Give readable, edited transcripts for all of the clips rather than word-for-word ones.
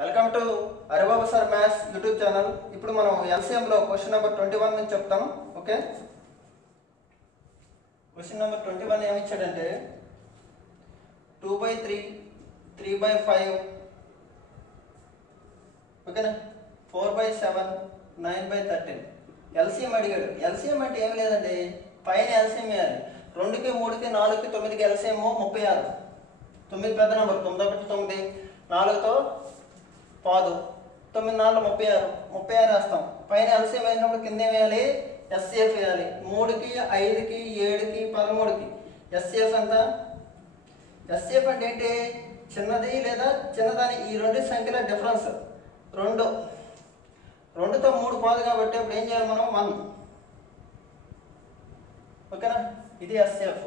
Welcome to Haribabu sir maths YouTube channel. ఇప్పుడు మనం ఎల్సిఎంలో question number 21 నుంచి చెప్తాను. ఓకే, క్వశ్చన్ నెంబర్ 21 ఏమి ఇచ్చాడంటే 2/3, 3/5, ఓకేనా, 4/7, 9/13 ఎల్సిఎం అడిగాడు. ఎల్సిఎం అంటే ఏం లేదండి, పైన ఎల్సిఎం వేయాలి. 2కి 3కి 4కి 9కి ఎల్సిఎం 36. 9 పెద్ద నెంబర్, 9 1 9, 4తో 10, 9 4 36, 36 వేస్తాం. పైన ఎల్సిఎం వేసినప్పుడు కింద ఏం వేయాలి, ఎస్సిఎఫ్ వేయాలి. 3కి 5కి 7కి 13కి ఎస్సిఎఫ్ ఎంత? ఎస్సిఎఫ్ అంటే ఏంటి, చిన్నది లేదా చిన్నదాని ఈ రెండు సంఖ్యల డిఫరెన్స్. 2తో 3 పోదు కాబట్టి ఇప్పుడు ఏం చేయాలి మనం 1. ఓకేనా, ఇది ఎస్సిఎఫ్.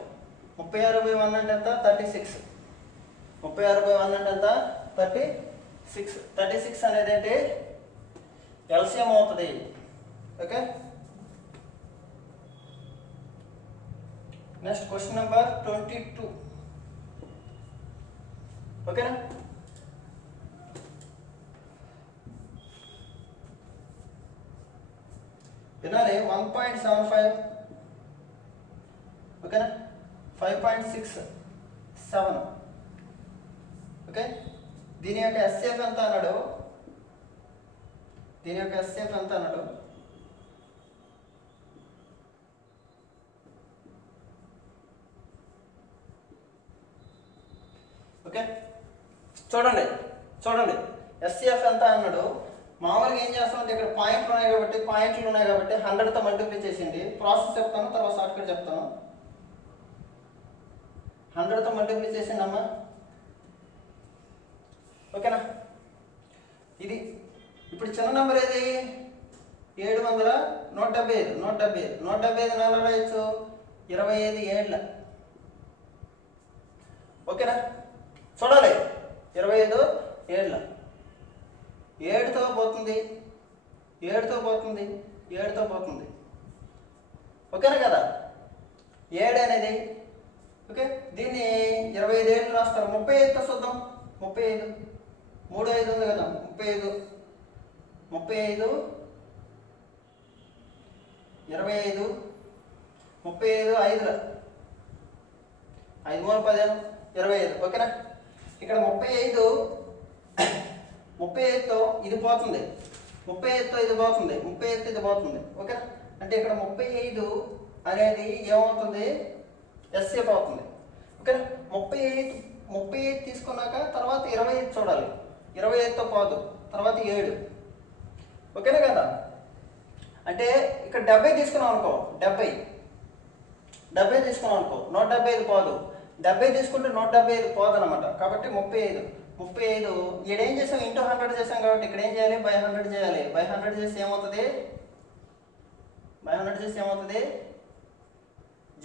36/1 అంటే ఎంత? 36. 36/1 అంటే ఎంత? 36. 36 అనేది ఏంటి, ఎల్సిఎం అవుతుంది. Okay, next question number 22. ఓకేనా, వినాలి. 1.75, ఓకేనా, 5.67. ఓకే, దీని యొక్క ఎస్సిఎఫ్ ఎంత అన్నాడు, దీని యొక్క ఎస్సిఎఫ్ ఎంత అన్నాడు, ఓకే చూడండి చూడండి ఎస్సిఎఫ్ ఎంత అన్నాడు. మామూలుగా ఏం చేస్తామంటే ఇక్కడ పాయింట్లు ఉన్నాయి కాబట్టి 100తో మల్టిప్లై చేసింది. ప్రాసెస్ చెప్తాను, తర్వాత షార్ట్కట్ చెప్తాను. 100తో మల్టిప్లై చేసింది అమ్మా. ఓకేనా, ఇది ఇప్పుడు చిన్న నెంబర్ ఏది, 700, 175, 175 నెలలో రాయొచ్చు, 25 ఏళ్ళ. ఓకేనా, చూడాలి, 25 ఏళ్ళ. 7తో పోతుంది, 7తో పోతుంది, 7తో పోతుంది. ఓకేనా కదా, 7 అనేది. ఓకే, దీన్ని 25 ఏళ్ళు రాస్తారు. 35తో చూద్దాం. 35, 3 5 ఉంది కదా, 35, 25, 25, 35 5ల 5 3 15, 25. ఓకేనా, ఇక్కడ 35తో ఇది పోతుంది, 35తో ఇది పోతుంది, 35తో ఇది పోతుంది. ఓకేనా, అంటే ఇక్కడ 35 అనేది ఏమవుతుంది, ఎస్సిఎఫ్ అవుతుంది. ఓకేనా, 35 తీసుకున్నాక తర్వాత 25 చూడాలి. 25తో పోదు, తర్వాత 7. ఓకేనా కదా, అంటే ఇక్కడ 70 తీసుకున్నాం అనుకో, 70 తీసుకున్నాం అనుకో, 175 పోదు. 70 తీసుకుంటే 175 పోదు అనమాట. కాబట్టి 35 ఇక్కడ ఏం చేసాం, ఇంటూ 100 చేసాం కాబట్టి ఇక్కడ ఏం చేయాలి, బై 100 చేయాలి. బై 100 చేస్తే ఏమవుతుంది,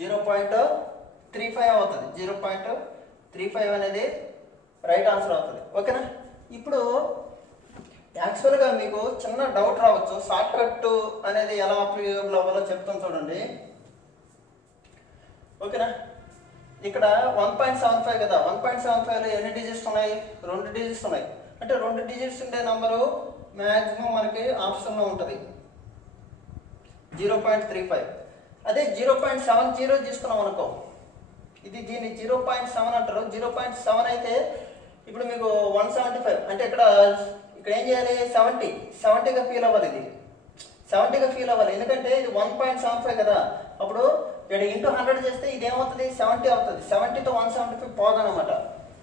0.35 అవుతుంది. 0.35 అనేది రైట్ ఆన్సర్ అవుతుంది. ఓకేనా, ఇప్పుడు యాక్చువల్గా మీకు చిన్న డౌట్ రావచ్చు, షార్ట్ కట్ అనేది ఎలా అప్లికేబుల్ అవ్వాలో చెప్తాను చూడండి. ఓకేనా, ఇక్కడ 1.75 కదా, 1.75లో ఎన్ని డిజిట్స్ ఉన్నాయి, 2 డిజిట్స్ ఉన్నాయి. అంటే 2 డిజిట్స్ ఉండే నెంబరు మ్యాక్సిమం మనకి ఆప్షన్లో ఉంటుంది 0.35. అదే 0.70 తీసుకున్నాం అనుకో, దీన్ని 0.7 అంటారు. 0.7 అయితే ఇప్పుడు మీకు 175 అంటే ఇక్కడ ఏం చేయాలి, 70గా ఫీల్ అవ్వాలి. ఇది 70గా ఫీల్ అవ్వాలి, ఎందుకంటే ఇది 1.75 కదా. అప్పుడు ఇక్కడ ఇంటూ 100 చేస్తే ఇది ఏమవుతుంది, 70 అవుతుంది. 70తో 175 పోదనమాట.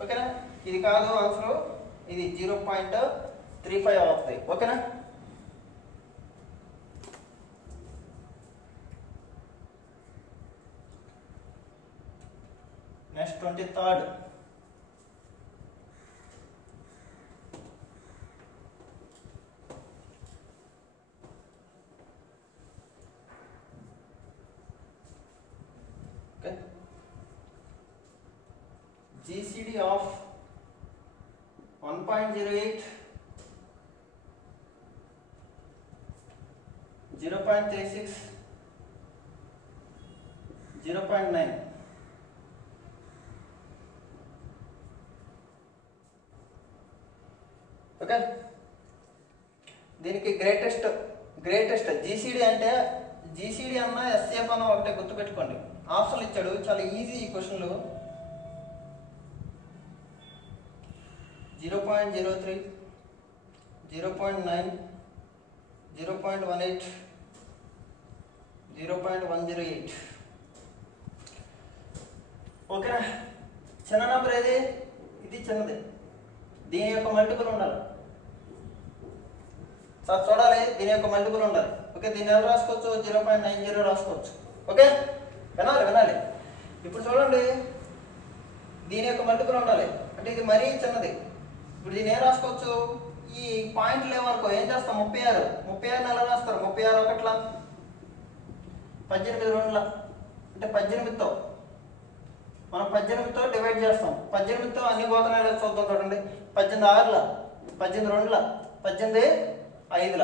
ఓకేనా, ఇది కాదు ఆన్సర్, ఇది 0.35 అవుతుంది. ఓకేనా, next 23rd. Okay, GCD of 1.08, 0.36, 0.9. Okay. దీనికి గ్రేటెస్ట్ జీసీడీ అంటే జీసీడీ అన్న ఎస్సీఎఫ్ అన్న ఒకటే గుర్తుపెట్టుకోండి. ఆప్షన్లు ఇచ్చాడు, చాలా ఈజీ ఈ క్వశ్చన్లు. 0.03, 0.9, 0.18, 0.108. ఓకేనా. చిన్న నెంబర్ ఏది? ఇది చిన్నది. దీని యొక్క మల్టిపుల్ ఉండాలి. సార్ చూడాలి, దీని యొక్క మల్టిపుల్ ఉండాలి. ఓకే, దీన్ని ఎలా రాసుకోవచ్చు? 0.90 రాసుకోవచ్చు. ఓకే, వినాలి. ఇప్పుడు చూడండి, దీని యొక్క మల్టిపుల్ ఉండాలి అంటే ఇది మరీ చిన్నది. ఇప్పుడు దీన్ని ఏం రాసుకోవచ్చు? ఈ పాయింట్లు ఏమనుకో ఏం చేస్తాం? 36 నెల రాస్తారు. 36 ఒకట్ల 18 రెండుల అంటే 18తో మనం 18తో డివైడ్ చేస్తాం. 18తో అన్ని పోతున్నాయో చూద్దాం. చూడండి, 18 ఆరుల, 18 రెండుల, 18 5ల.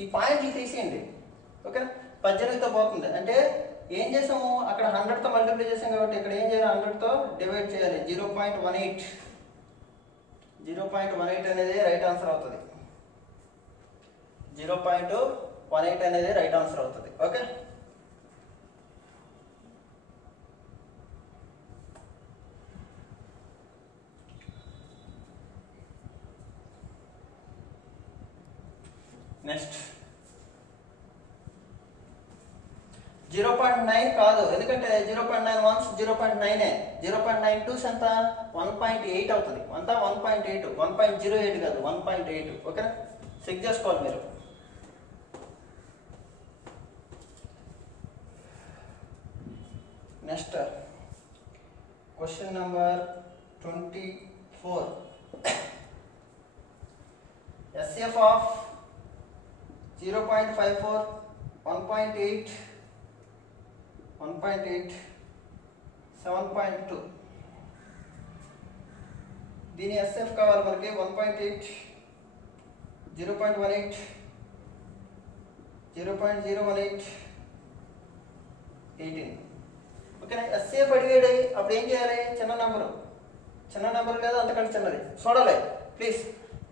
ఈ పాయింట్లు తీసేయండి. ఓకే, 18తో పోతుంది అంటే ఏం చేసాము? అక్కడ 100తో మల్టిప్లై చేసాం కాబట్టి ఇక్కడ ఏం చేయాలి? 100తో డివైడ్ చేయాలి. 0.18 అనేది రైట్ ఆన్సర్ అవుతుంది. 0.18 అనేది రైట్ ఆన్సర్ అవుతుంది. ఓకే, నెక్స్ట్ 0.9 కాదు, ఎందుకంటే 0.9 వన్స్ 0.9 0.9 2 ఎంత? 1.8 అవుతుంది. అంతా 1.8, 1.08 కాదు, 1.8. ఓకేనా, చెక్ చేసుకోవాలి మీరు. Next question number 24. SCF of 0.54, 1.8, 7.2. దీని ఎస్ఎఫ్ కావాలి మనకి. 1.8, 0.18, 0.018, 18. ఓకేనా, ఎస్ఎఫ్ అడిగాడు. అప్పుడు ఏం చేయాలి? చిన్న నెంబరు లేదా అంతకంటే చిన్నది చూడాలి ప్లీజ్.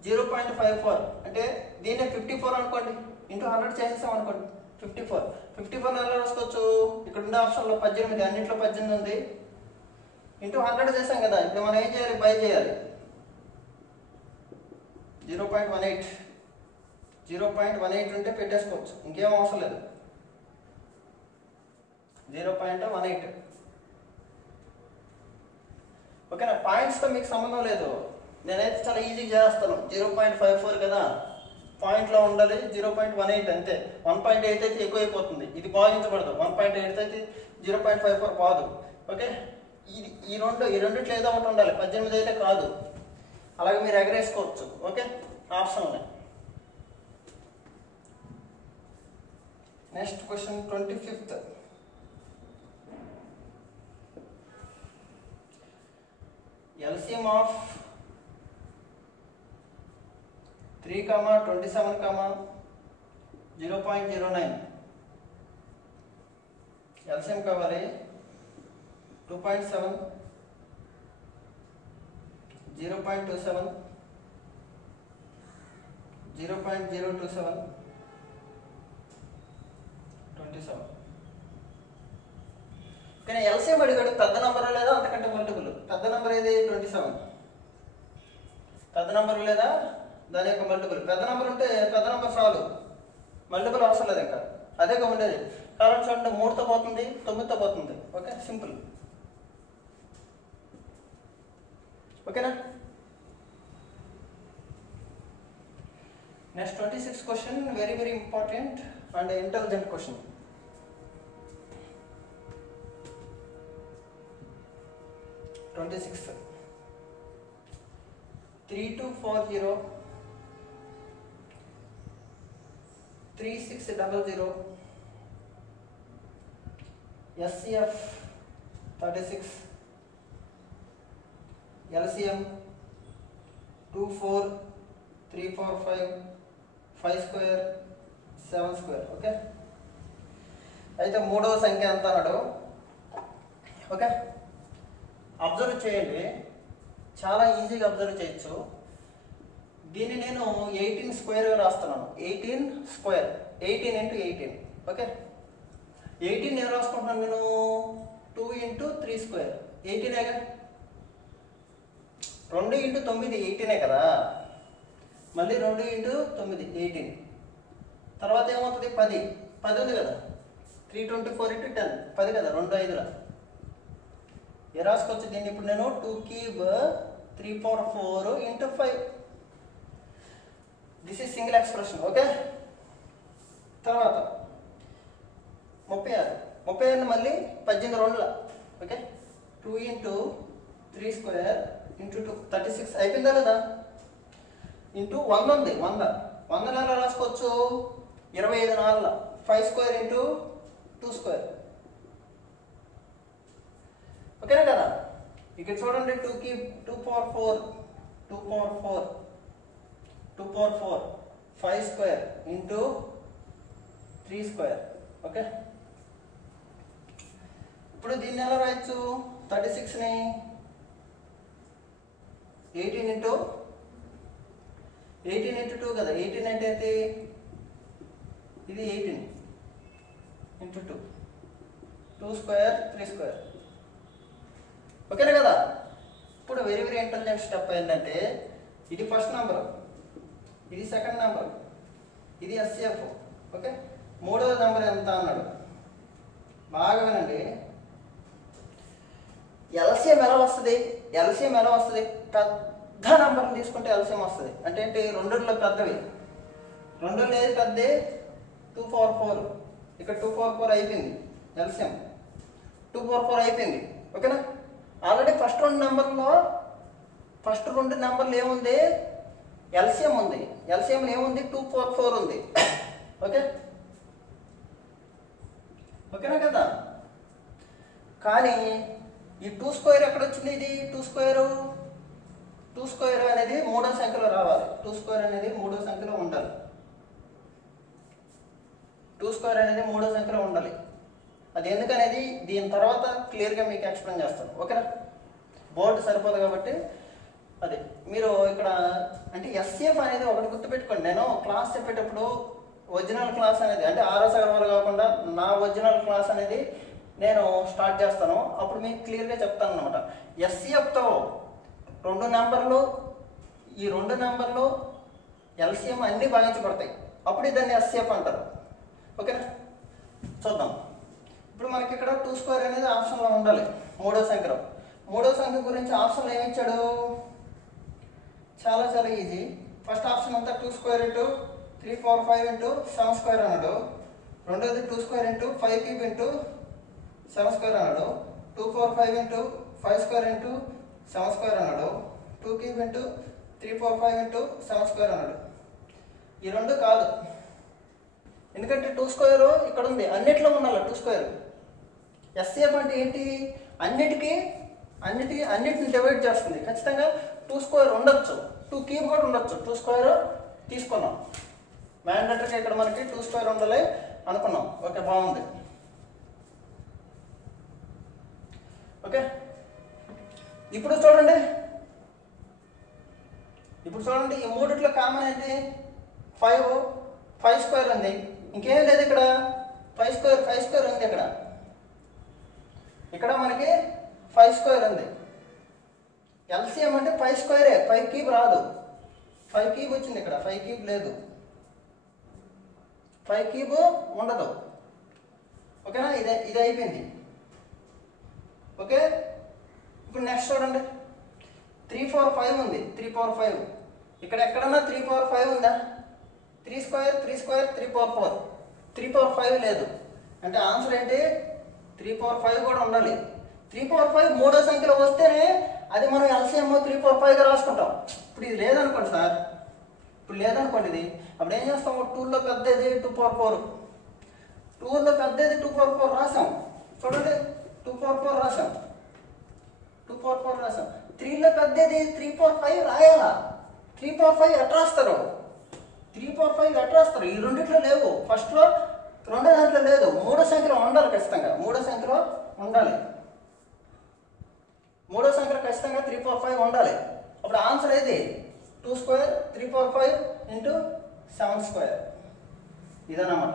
0.54 అంటే దీన్ని 54 అనుకోండి, ఇంటూ 100 చేసేసాం అనుకోండి. 54 ఎలా రాసుకోవచ్చు? ఇక్కడ ఉండే ఆప్షన్లో 18, అన్నింటిలో 18 ఉంది. ఇంటూ 100 చేసాం కదా. ఇప్పుడు మనం ఏం చేయాలి? బై చేయాలి. 0.18 ఉంటే పెట్టేసుకోవచ్చు, ఇంకేం అవసరం లేదు. 0.18. ఓకేనా, పాయింట్స్తో మీకు సంబంధం లేదు. నేనైతే చాలా ఈజీగా చేస్తాను. 0.54 కదా, పాయింట్లో ఉండాలి. 0.18 అంతే. 1.8 అయితే ఎక్కువ అయిపోతుంది, ఇది భావించబడదు. 1.8 అయితే 0.54 కాదు. ఓకే, ఈ రెండిట్లో ఏదో ఒకటి ఉండాలి. 18 అయితే కాదు. అలాగే మీరు ఎగరేసుకోవచ్చు. Okay, option. Next question 25th. LCM of 3, 27, 0.09. LCM కావాలి. 2.7, 0.27, 0.027, 27. కానీ ఎల్సిఎం అడిగాడు. పెద్ద నెంబర్ లేదా అంతకంటే మల్టిపుల్? పెద్ద నెంబర్ ఏది? 27. పెద్ద నెంబర్ లేదా దాని యొక్క మల్టిపుల్. పెద్ద నెంబర్ ఉంటే పెద్ద నెంబర్ చాలు, మల్టిపుల్ అవసరం లేదు. ఇంకా అదేగా ఉండేది. కాబట్టి చూడండి, 3తో పోతుంది, 9తో పోతుంది. Okay, simple. ఓకేనా. Next 26 question, very very important and intelligent question. 26. 3240, 3600, SCF 36, LCM 24, 345, 5 square, 7 square. Okay, అయితే మూడవ సంఖ్య ఎంత అన్నాడు. ఓకే, అబ్జర్వ్ చేయండి, చాలా ఈజీగా అబ్జర్వ్ చేయొచ్చు. దీన్ని నేను 18 స్క్వేర్గా రాస్తున్నాను. 18 స్క్వేర్, 18 ఇంటూ 18. ఓకే, 18 నేను రాసుకుంటున్నాను నేను 2 ఇంటూ 3 స్క్వేర్, 18ఏగా. 2 ఇంటూ 9 18 కదా, మళ్ళీ 2 ఇంటూ 9 18. తర్వాత ఏమవుతుంది 10, 10 ఉంది కదా, 324 ఇంటూ 10 10 కదా, 2 5ల. ఏ రాసుకోవచ్చు దీన్ని ఇప్పుడు నేను 2 cube 3 4 4 into 5. This is single expression. Okay, తర్వాత 36 మళ్ళీ 18 2ల. ఓకే, 2 ఇంటూ 3 స్క్వేర్ ఇంటూ 2 36 అయిపోయిందా లేదా, ఇంటూ 100 ఉంది, 100 ఎలా రాసుకోవచ్చు 25 4ల, 5 స్క్వేర్ ఇంటూ 2 స్క్వేర్. ఓకేనా కదా. ఇక్కడ చూడండి 2 cube 2 power 4 2 power 4 2 power 4 5 square into 3 square. Okay, ఇప్పుడు దీన్ని ఎలా రాయొచ్చు 36ని 18 ఇంటూ 2 కదా, 18 అంటే ఏంటి, ఇది 18 ఇంటూ 2 2 స్క్వేర్ 3 స్క్వేర్. ఓకేనా కదా. ఇప్పుడు వెరీ వెరీ ఇంటెలిజెంట్ స్టెప్ ఏంటంటే ఇది ఫస్ట్ నెంబర్, ఇది సెకండ్ నెంబర్, ఇది ఎస్సిఎఫ్. ఓకే, మూడవ నెంబర్ ఎంత అన్నాడు, బాగా వినండి. ఎల్సిఎం ఎలా వస్తుంది, ఎల్సిఎం ఎలా వస్తుంది, పెద్ద నెంబర్ని తీసుకుంటే ఎల్సిఎం వస్తుంది. అంటే ఏంటి, రెండులో పెద్దవి, రెండులో ఏది పెద్దది 2 పవర్ 4. ఇక్కడ 2 పవర్ 4 అయిపోయింది, ఎల్సిఎం 2 పవర్ 4 అయిపోయింది. ఓకేనా. ఆల్రెడీ ఫస్ట్ రెండు నెంబర్లు ఏముంది, ఎల్సిఎం ఉంది. ఎల్సిఎం ఏముంది 2 పవర్ 4 ఉంది. ఓకే, ఓకేనా కదా. కానీ ఈ 2 స్క్వేర్ ఎక్కడ వచ్చింది, ఇది 2 స్క్వేర్ అనేది మూడో సంఖ్యలో రావాలి. 2 స్క్వేర్ అనేది మూడో సంఖ్యలో ఉండాలి. 2 స్క్వేర్ అనేది మూడో సంఖ్యలో ఉండాలి. అది ఎందుకనేది దీని తర్వాత క్లియర్గా మీకు ఎక్స్ప్లెయిన్ చేస్తాను. ఓకేనా, బోర్డు సరిపోదు కాబట్టి. అదే మీరు ఇక్కడ అంటే ఎస్సిఎఫ్ అనేది ఒకటి గుర్తుపెట్టుకోండి. నేను క్లాస్ చెప్పేటప్పుడు ఒరిజినల్ క్లాస్ అనేది అంటే 6వ తరగతి కాకుండా నా ఒరిజినల్ క్లాస్ అనేది నేను స్టార్ట్ చేస్తాను. అప్పుడు మీకు క్లియర్గా చెప్తాను అనమాట. ఎస్సిఎఫ్తో రెండు నెంబర్లు, ఈ రెండు నెంబర్లు ఎల్సిఎం అన్నీ భాగించబడతాయి. అప్పుడు దాన్ని ఎస్సిఎఫ్ అంటారు. ఓకేనా, చూద్దాం. ఇప్పుడు మనకి ఇక్కడ 2 స్క్వేర్ అనేది ఆప్షన్లో ఉండాలి మూడో సంఖ్యలో. మూడో సంఖ్య గురించి ఆప్షన్లో ఏమి ఇచ్చాడు, చాలా చాలా ఈజీ. ఫస్ట్ ఆప్షన్ అంతా 2 స్క్వేర్ ఇంటూ 3 4 5 ఇంటూ 7 స్క్వేర్ అన్నాడు. రెండోది 2 square into 5 cube into 7 square అన్నాడు. 2 4 5 ఇంటూ 5 స్క్వేర్ ఇంటూ 7 స్క్వేర్ అన్నాడు. 2 క్యూబ్ ఇంటూ 3 4 5 ఇంటూ 7 స్క్వేర్ అన్నాడు. ఈ రెండు కాదు, ఎందుకంటే 2 స్క్వేర్ ఇక్కడ ఉంది, అన్నిట్లో ఉండాలి 2 స్క్వేర్. ఎస్సిఎఫ్ అంటే ఏంటి, అన్నిటిని డివైడ్ చేస్తుంది. ఖచ్చితంగా 2 స్క్వేర్ ఉండొచ్చు, 2 క్యూబ్ కూడా ఉండొచ్చు. 2 స్క్వేర్ తీసుకున్నాం, మ్యాండేటరీగా ఇక్కడ మనకి 2 స్క్వేర్ ఉండాలి అనుకున్నాం. ఓకే, బాగుంది. ఓకే, ఇప్పుడు చూడండి ఈ మూడిట్లో కామన్ ఏంటి, 5 స్క్వేర్ ఉంది, ఇంకేం లేదు ఇక్కడ. 5 స్క్వేర్ ఉంది ఇక్కడ మనకి 5 స్క్వేర్ ఉంది. ఎల్సిఎం అంటే 5 స్క్వేరే, 5 క్యూబ్ రాదు. 5 క్యూబ్ వచ్చింది ఇక్కడ, 5 క్యూబ్ లేదు, 5 క్యూబ్ ఉండదు. ఓకేనా, ఇది అయిపోయింది. ఓకే, ఇప్పుడు నెక్స్ట్ చూడండి 3 4 5 ఉంది. 3 పవర్ 5 ఇక్కడ ఎక్కడన్నా 3 పవర్ 5 ఉందా, 3 స్క్వేర్ 3 పవర్ 4, 3 పవర్ 5 లేదు. అంటే ఆన్సర్ ఏంటి, 3 పవర్ 5 కూడా ఉండాలి. 3 పవర్ 5 మూడో సంఖ్యలో వస్తేనే అది మనం ఎల్సిఎం 3 పవర్ 5గా రాసుకుంటాం. ఇప్పుడు ఇది లేదనుకోండి సార్, ఇప్పుడు లేదనుకోండి ఇది, అప్పుడు ఏం చేస్తాము, 2లో పెద్దది 2 పవర్ 4, 2లో పెద్దది 2 పవర్ 4 రాసాం. చూడండి 2 పవర్ 4 రాసాం, 2 పవర్ 4 రాసాం. 3లో పెద్దది 3 పవర్ 5 రాయాలా. 3 పవర్ 5 ఎట్లా రాస్తారు, 3 పవర్ 5 ఎట్లా రాస్తారు, ఈ రెండిట్లో లేవు. ఫస్ట్లో రెండో దాంట్లో లేదు, మూడో సంఖ్యలో ఉండాలి ఖచ్చితంగా. మూడో సంఖ్యలో ఉండాలి, మూడో సంఖ్యలో ఖచ్చితంగా 3 పవర్ 5 ఉండాలి. అప్పుడు ఆన్సర్ ఏది 2 స్క్వేర్ 3 పవర్ 5 ఇంటూ 7 స్క్వేర్ ఇదన్నమాట.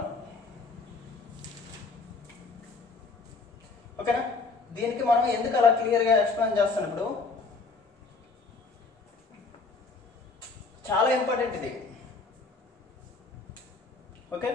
ఓకేనా? దీనికి మనం ఎందుకు అలా క్లియర్గా ఎక్స్ప్లెయిన్ చేస్తాను ఇప్పుడు, చాలా ఇంపార్టెంట్ ఇది. ఓకే,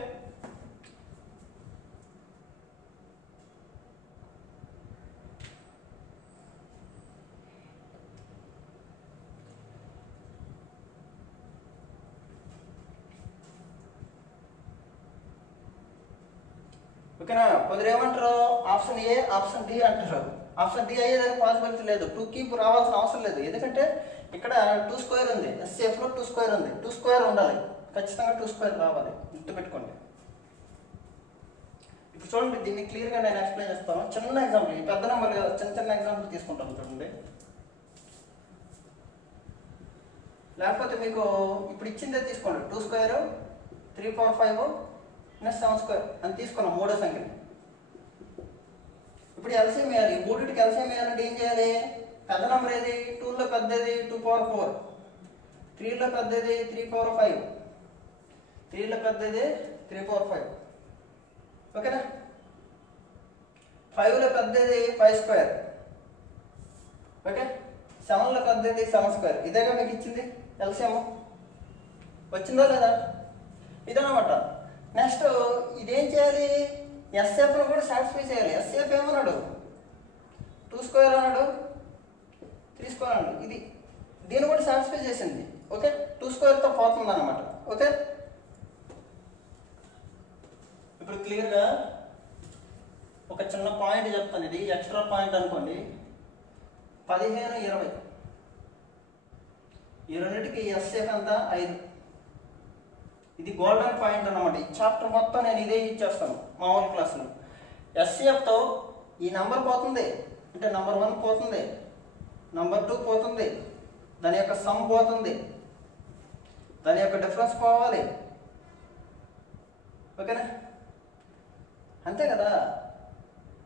ఓకేనా? కొందరు ఏమంటారు ఆప్షన్ ఏ ఆప్షన్ డి అంటారు. ఆప్షన్ డి అయ్యేదానికి పాసిబిలిటీ లేదు, 2 క్యూబ్ రావాల్సిన అవసరం లేదు. ఎందుకంటే ఇక్కడ 2 స్క్వేర్ ఉంది, ఎస్సీఎఫ్లో 2 స్క్వేర్ ఉంది, 2 స్క్వేర్ ఉండాలి, ఖచ్చితంగా 2 స్క్వేర్ రావాలి, గుర్తుపెట్టుకోండి. ఇప్పుడు చూడండి, దీన్ని క్లియర్గా నేను ఎక్స్ప్లెయిన్ చేస్తాను. చిన్న ఎగ్జాంపుల్, ఈ పెద్ద నెంబర్ కదా, చిన్న చిన్న ఎగ్జాంపుల్ తీసుకుంటాను చూడండి. లేకపోతే మీకు ఇప్పుడు ఇచ్చిందే తీసుకోండి, 2 స్క్వేర్ 3 పవర్ 5 ప్లస్ 7 స్క్వేర్ అని తీసుకున్నాం, మూడో సంఖ్యని. ఇప్పుడు ఎల్సిఎం వేయాలి, మూడింటికి ఎల్సిఎం వేయాలంటే ఏం చేయాలి? పెద్ద నెంబర్ ఏది? 2లో పెద్దది 2 పవర్ 4, 3లో పెద్దది 3 పవర్ 5, 3లో పెద్దది 3 పవర్ 5. ఓకేనా? 5లో పెద్దది 5 స్క్వేర్. ఓకే, 7లో పెద్దది 7 స్క్వేర్. ఇదేగా మీకు ఇచ్చింది ఎల్సిఎం. వచ్చిందా లేదా? ఇదన్నమాట. నెక్స్ట్ ఇదేం చేయాలి? ఎస్ఎఫ్ను కూడా సాటిస్ఫై చేయాలి. ఎస్ఎఫ్ ఏమన్నాడు? 2 స్క్వేర్ అన్నాడు, 3 స్క్వేర్ అన్నాడు. దీన్ని కూడా సాటిస్ఫై చేసింది. ఓకే, 2 స్క్వేర్తో పోతుంది అన్నమాట. ఓకే, ఇప్పుడు క్లియర్గా ఒక చిన్న పాయింట్ చెప్తాను, ఇది ఎక్స్ట్రా పాయింట్ అనుకోండి. 15, 20 ఈ రెండింటికి ఎస్ఎఫ్ ఎంత? 5. ఇది గోల్డెన్ పాయింట్ అన్నమాట. ఈ చాప్టర్ మొత్తం నేను ఇదే ఇచ్చేస్తాను మామూలు క్లాసులో. ఎస్సీఎఫ్తో ఈ నెంబర్ పోతుంది అంటే నెంబర్ 1 పోతుంది, నెంబర్ 2 పోతుంది, దాని యొక్క సమ్ పోతుంది, దాని యొక్క డిఫరెన్స్ పోవాలి. ఓకేనా? అంతే కదా?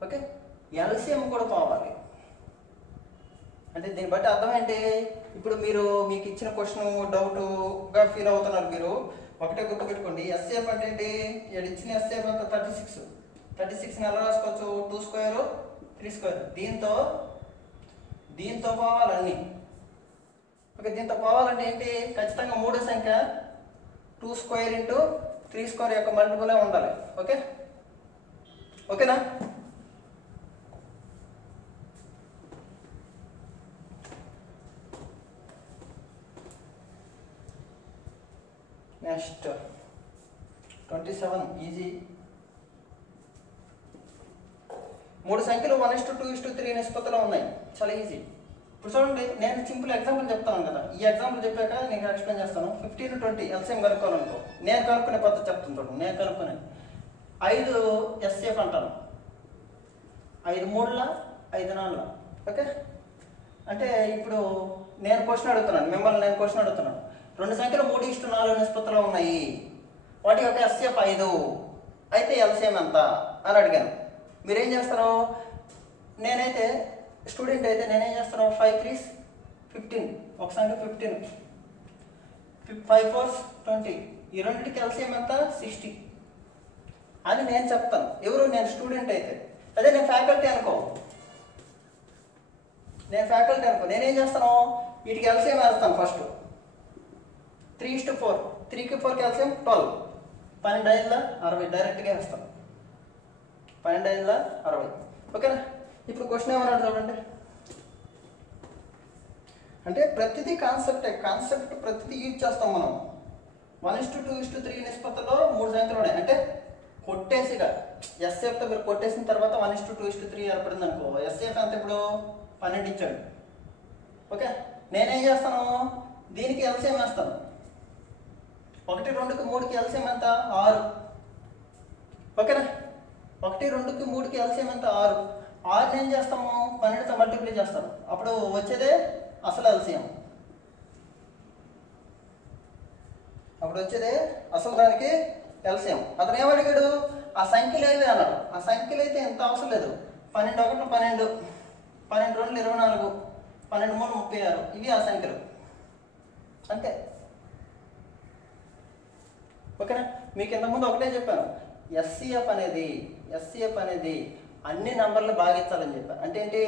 ఓకే, ఎల్సిఎం కూడా పోవాలి. అంటే దీన్ని బట్టి అర్థం ఏంటి? ఇప్పుడు మీకు ఇచ్చిన క్వశ్చన్ డౌట్గా ఫీల్ అవుతున్నారు మీరు. ఒకటే గుర్తుపెట్టుకోండి, ఎస్సీఎఫ్ అంటే ఏంటి? ఇచ్చిన ఎస్సీఎఫ్ అంతా 36. 36ని ఎలా రాసుకోవచ్చు? 2 స్క్వేర్ 3 స్క్వేర్. దీంతో పోవాలి అన్నీ. ఓకే, దీంతో పోవాలంటే ఏంటి? ఖచ్చితంగా మూడో సంఖ్య 2 స్క్వేర్ ఇంటూ 3 స్క్వేర్ యొక్క మల్టిపులే ఉండాలి. ఓకే, ఓకేనా? Next 27 easy. 3 సంఖ్యలు 1:2:3 నిష్పత్తిలో ఉన్నాయి, చాలా ఈజీ. ఇప్పుడు చూడండి, నేను సింపుల్ ఎగ్జాంపుల్ చెప్తాను కదా. ఈ ఎగ్జాంపుల్ చెప్పాక నేను ఎక్స్ప్లెయిన్ చేస్తాను. 15, 20 ఎల్సిఎం కనుక్కోవాలనుకో, నేను కనుక్కునే పద్ధతి చెప్తాను చూడండి. నేను కనుక్కునే 5 ఎస్సీఎఫ్ అంటాను, 5 3ల 5 4ల. ఓకే, అంటే ఇప్పుడు నేను క్వశ్చన్ అడుగుతున్నాను, మిమ్మల్ని నేను క్వశ్చన్ అడుగుతున్నాను. 2 సంఖ్యలు 3:4 నిష్పత్తిలో ఉన్నాయి, వాటి యొక్క ఎస్సీఎఫ్ 5, అయితే ఎల్సిఎం ఎంత అని అడిగాను. మీరేం చేస్తారు? నేనైతే స్టూడెంట్ అయితే నేనేం చేస్తాను? 5 3s 15, ఒక సంఖ్య 15, 5 4s 20, ఈ రెండింటికి ఎల్సిఎం ఎంత? 60 అని నేను చెప్తాను. ఎవరు? నేను స్టూడెంట్ అయితే. అదే నేను ఫ్యాకల్టీ అనుకో, నేనేం చేస్తాను? వీటికి ఎల్సిఎం వేస్తాను. ఫస్ట్ 3:4, 3కి 4కి ఎల్సిఎం 12, 12 60 డైరెక్ట్గా వేస్తాను. 12 60. ఓకేనా? ఇప్పుడు క్వశ్చన్ ఏమన్నాడు చూడండి. అంటే ప్రతిదీ కాన్సెప్ట్ ప్రతిదీ యూజ్ చేస్తాం మనం. 1:2:3 నిష్పత్తిలో 3 సంఖ్యలు ఉన్నాయి అంటే కొట్టేసిగా ఎస్ఎఫ్తో మీరు కొట్టేసిన తర్వాత 1:2:3 ఏర్పడింది అనుకో. ఎస్ఎఫ్ ఎంత? ఇప్పుడు 12 ఇచ్చాడు. ఓకే, నేనేం చేస్తాను? దీనికి ఎల్సిఎం వేస్తాను. 1 2కి 3కి ఎల్సిఎం ఎంత? 6. ఓకేనా? 1 2కి 3కి ఎల్సిఎం ఎంత? 6. 6ని ఏం చేస్తాము? 12తో మల్టిప్లై చేస్తాను. అప్పుడు వచ్చేదే అసలు ఎల్సిఎం. అసలు దానికి ఎల్సిఎం. అతను ఏమడిగాడు? ఆ సంఖ్యలు ఏవి అన్నాడు. ఆ సంఖ్యలు అయితే ఎంత అవసరం లేదు. 12 1 12, 12 2 24, 12 3 36, ఇవి ఆ సంఖ్యలు. అంతే. ఓకేనా? మీకు ఇంతకుముందు ఒకటే చెప్పాను, ఎస్సీఎఫ్ అనేది అన్ని నంబర్లు భాగించాలని చెప్పాను. అంటే ఏంటి?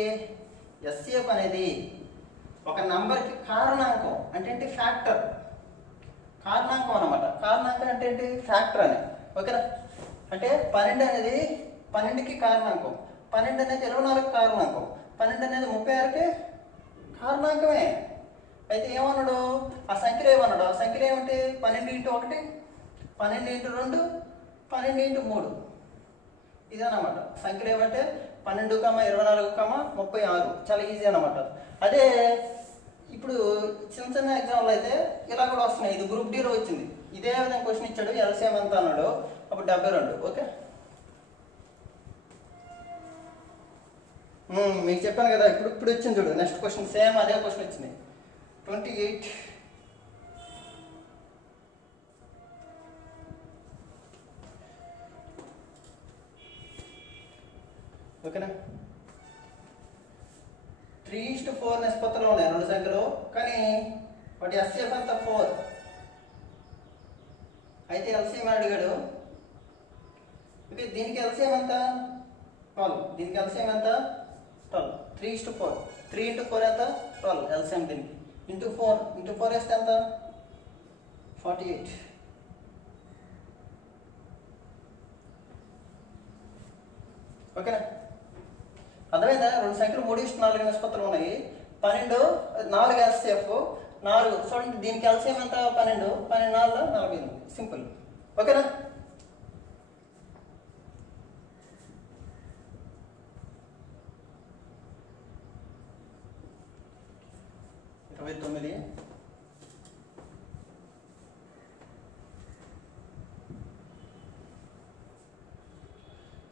ఎస్సీఎఫ్ అనేది ఒక నంబర్కి కారణాంకం, అంటే ఏంటి? ఫ్యాక్టర్. కారణాంకం అనమాట. కారణాంకం అంటే ఏంటి? ఫ్యాక్టర్ అని. ఓకేనా? అంటే 12 అనేది 12కి కారణాంకం, 12 అనేది 24కి కారణాంకం, 12 అనేది 36కి కారణాంకమే. అయితే ఏమన్నాడు ఆ సంఖ్యలో? ఏమన్నాడు ఆ సంఖ్యలో? ఏమంటే 12 × 1, 12 × 2, 12 × 3. ఇదన్నమాట సంఖ్యలు. ఏమంటే 12, 24, 36. చాలా ఈజీ అనమాట. అదే ఇప్పుడు చిన్న చిన్న ఎగ్జామ్లు అయితే ఇలా కూడా వస్తున్నాయి. ఇది గ్రూప్ డీలో వచ్చింది. ఇదే విధంగా క్వశ్చన్ ఇచ్చాడు, ఎల్సిఎం ఎంత అన్నాడు, అప్పుడు 72. ఓకే, మీకు చెప్పాను కదా. ఇప్పుడు వచ్చింది చూడు, నెక్స్ట్ క్వశ్చన్ సేమ్ అదే క్వశ్చన్ వచ్చింది. 28. ఓకేనా? 3:4 నిష్పత్తిలో ఉన్నాయి రెండు సంఖ్యలు, కానీ వాటి ఎస్సీఎఫ్ అంతా 4. అయితే ఎల్సిఎం అడిగాడు. ఓకే, దీనికి ఎల్సిఎం ఎంత? 12. దీనికి ఎల్సిఎం ఎంత? 12. 3:4. 3 × 4 ఎంత? 12 ఎల్సిఎం. దీనికి ఇంటూ 4 వేస్తే ఎంత? 48. ఓకేనా? అర్థమైందా? రెండు సంఖ్యలు 3:4 నిష్పత్తులు ఉన్నాయి. 12, 4 ఎస్సీఎఫ్ 4. చూడండి, దీనికి ఎల్సిఎం ఎంత? 12. 12 4 48. సింపుల్. ఓకేనా?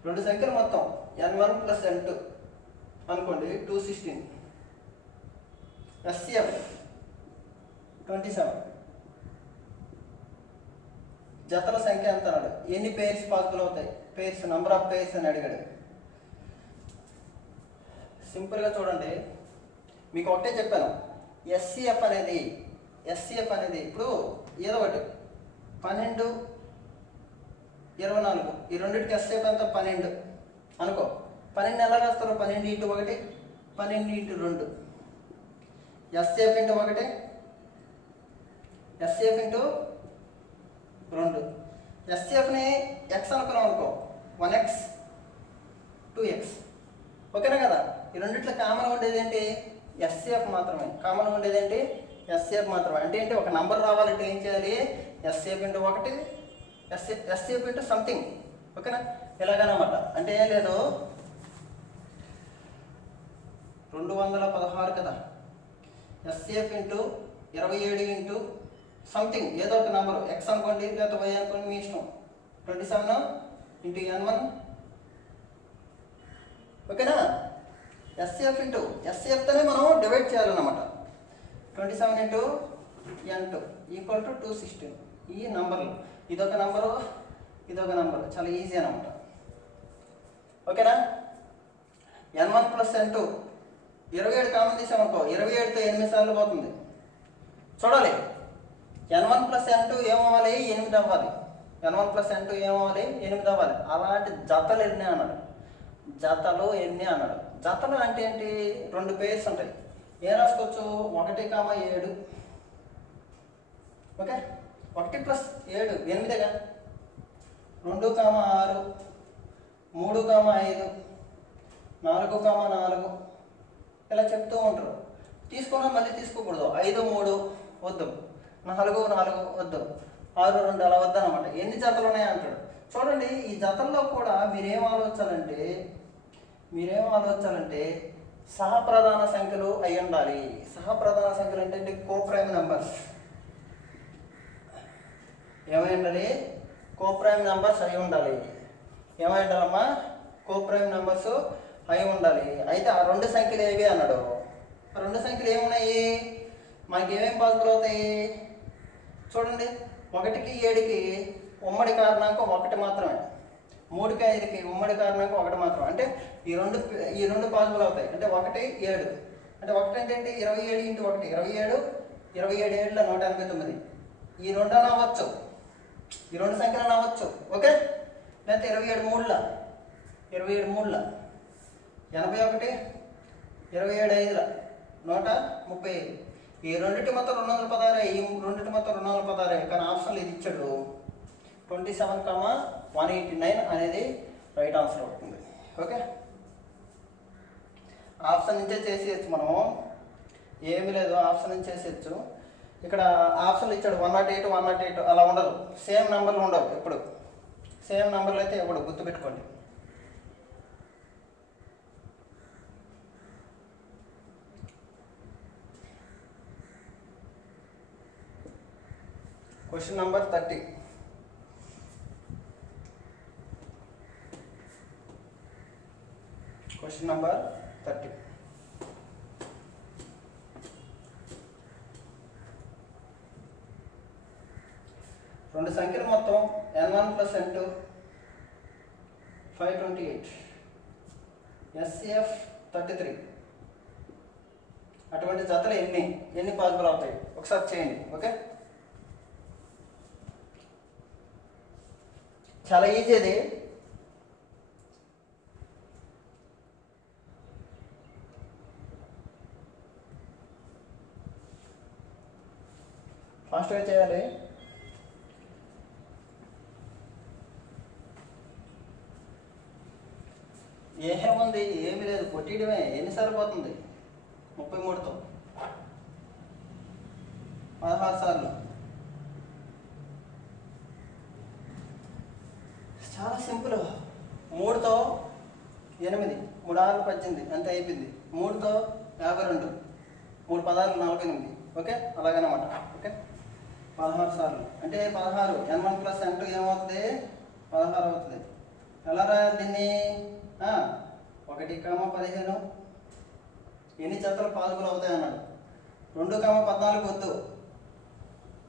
రెండు సంఖ్యలు మొత్తం n1 + n2 అనుకోండి, 216. ఎస్సీఎఫ్ 27. జతల సంఖ్య ఎంత అన్నాడు. ఎన్ని పేర్స్ పాసిబుల్ అవుతాయి? పేర్స్, నంబర్ ఆఫ్ పేర్స్ అని అడిగాడు. సింపుల్గా చూడండి, మీకు ఒకటే చెప్పాను. ఎస్సీఎఫ్ అనేది ఇప్పుడు ఏదో ఒకటి 12, 24. ఈ రెండింటికి ఎస్సీఎఫ్ ఎంత? 12 అనుకో. 12 ఎలా రాస్తారు? 12 × 1, 12 × 2. SCF × 1, SCF × 2. ఎస్సీఎఫ్ని ఎక్స్ అనుకున్నాం అనుకో, 1x, 2x. ఓకేనా కదా? ఈ రెండిట్లో కామన్ ఉండేది ఏంటి? ఎస్సీఎఫ్ మాత్రమే. కామన్ ఉండేది ఏంటి? ఎస్సీఎఫ్ మాత్రమే. అంటే ఏంటి? ఒక నంబర్ రావాలంటే ఏం చేయాలి? SCF × 1, SCF × something. ఓకేనా? ఇలాగనమాట. అంటే ఏం లేదు, 216 కదా, ఎస్సీఎఫ్ × 27 × సంథింగ్, ఏదో ఒక నెంబర్, ఎక్స్ అనుకోండి లేదా వై అనుకోండి, మీ ఇష్టం. 27 × n1. ఓకేనా? ఎస్సీఎఫ్తోనే మనం డివైడ్ చేయాలన్నమాట. 27 × n2 = 216. ఈ నంబర్లు, ఇదొక నంబరు, ఇదొక నంబరు. చాలా ఈజీ అనమాట. ఓకేనా? n1 + n2. 27 కామన్ తీసామనుకో, 27తో 8 సార్లు పోతుంది. చూడాలి, n1 + n2 ఏమవ్వాలి? 8 అవ్వాలి. n1 + n2 ఏమవ్వాలి? 8 అవ్వాలి. అలాంటి జతలు ఎన్ని అన్నాడు. జతలు ఎన్ని అన్నాడు. జతలు అంటే ఏంటి? రెండు పేర్స్ ఉంటాయి. ఏం రాసుకోవచ్చు? 1, 7. ఓకే, 1 + 7 8గా. 2, 6, 3, 5, 4, 4 ఇలా చెప్తూ ఉంటారు. తీసుకున్నా మళ్ళీ తీసుకోకూడదు. 5, 3 వద్దు, 4, 4 వద్దు, 6, 2 అలా వద్దనమాట. ఎన్ని జతలు ఉన్నాయి అంటాడు. చూడండి, ఈ జతల్లో కూడా మీరేం ఆలోచించాలంటే సహప్రధాన సంఖ్యలు అయి ఉండాలి. సహప్రధాన సంఖ్యలు అంటే కోప్రైమ్ నెంబర్స్. ఏమై ఉండాలి? కోప్రైమ్ నెంబర్స్ అయి ఉండాలి. ఏమై ఉండాలమ్మా? కోప్రైమ్ నెంబర్స్ అయి ఉండాలి. అయితే ఆ రెండు సంఖ్యలు ఏవి అన్నాడు. ఆ రెండు సంఖ్యలు ఏమున్నాయి? మనకి ఏమేమి పాసిబుల్ అవుతాయి? చూడండి, 1కి 7కి ఉమ్మడి కారణాంకం 1 మాత్రమే. 3కి 5కి ఉమ్మడి కారణాంకం 1 మాత్రం. అంటే ఈ రెండు పాసిబుల్ అవుతాయి. అంటే 1, 7. అంటే 1 అంటే ఏంటి? 27 × 1 27, 27 ఏళ్ళ 189. ఈ రెండు అని అవ్వచ్చు, ఈ రెండు సంఖ్యలు అవ్వచ్చు. ఓకే, లేకపోతే 27 మూడుల 81, 27 5ల 135. ఈ రెండింటి మొత్తం 216, ఈ రెండింటి మొత్తం 216. కానీ ఆప్షన్లు ఇది ఇచ్చాడు 27,189 అనేది రైట్ ఆన్సర్ అవుతుంది. ఓకే, ఆప్షన్ నుంచే చేసేయచ్చు మనము, ఏమీ లేదు, ఆప్షన్ నుంచి చేసేయచ్చు. ఇక్కడ ఆప్షన్లు ఇచ్చాడు 108, 108 అలా ఉండదు, సేమ్ నెంబర్లు ఉండవు. ఎప్పుడు సేమ్ నెంబర్లు అయితే ఎప్పుడు గుర్తుపెట్టుకోండి. Question number 30. Question number 30. రెండు సంఖ్యలు మొత్తం n1 + n2 528, SCF 33. అటువంటి జతలు ఎన్ని పాసిబుల్ అవుతాయి ఒకసారి చేయండి. ఓకే, చాలా ఈజీ అది. ఫాస్ట్గా చేయాలి. ఏముంది, ఏమీ లేదు, కొట్టియడమే. ఎన్నిసార్లు పోతుంది? 33తో 16 సార్లు. చాలా సింపుల్. 3తో 8, 3 6 18, అంతే అయిపోయింది. 3తో 52, 3 16 48. ఓకే, అలాగనమాట. ఓకే, 16 సార్లు అంటే 16. n1 + n2 ఏమవుతుంది? 16 అవుతుంది. ఎలా రాయాలి దీన్ని? 1, 15. ఎన్ని జతలు పాసిబుల్ అవుతాయి అన్నాడు. 2, 14 వద్దు,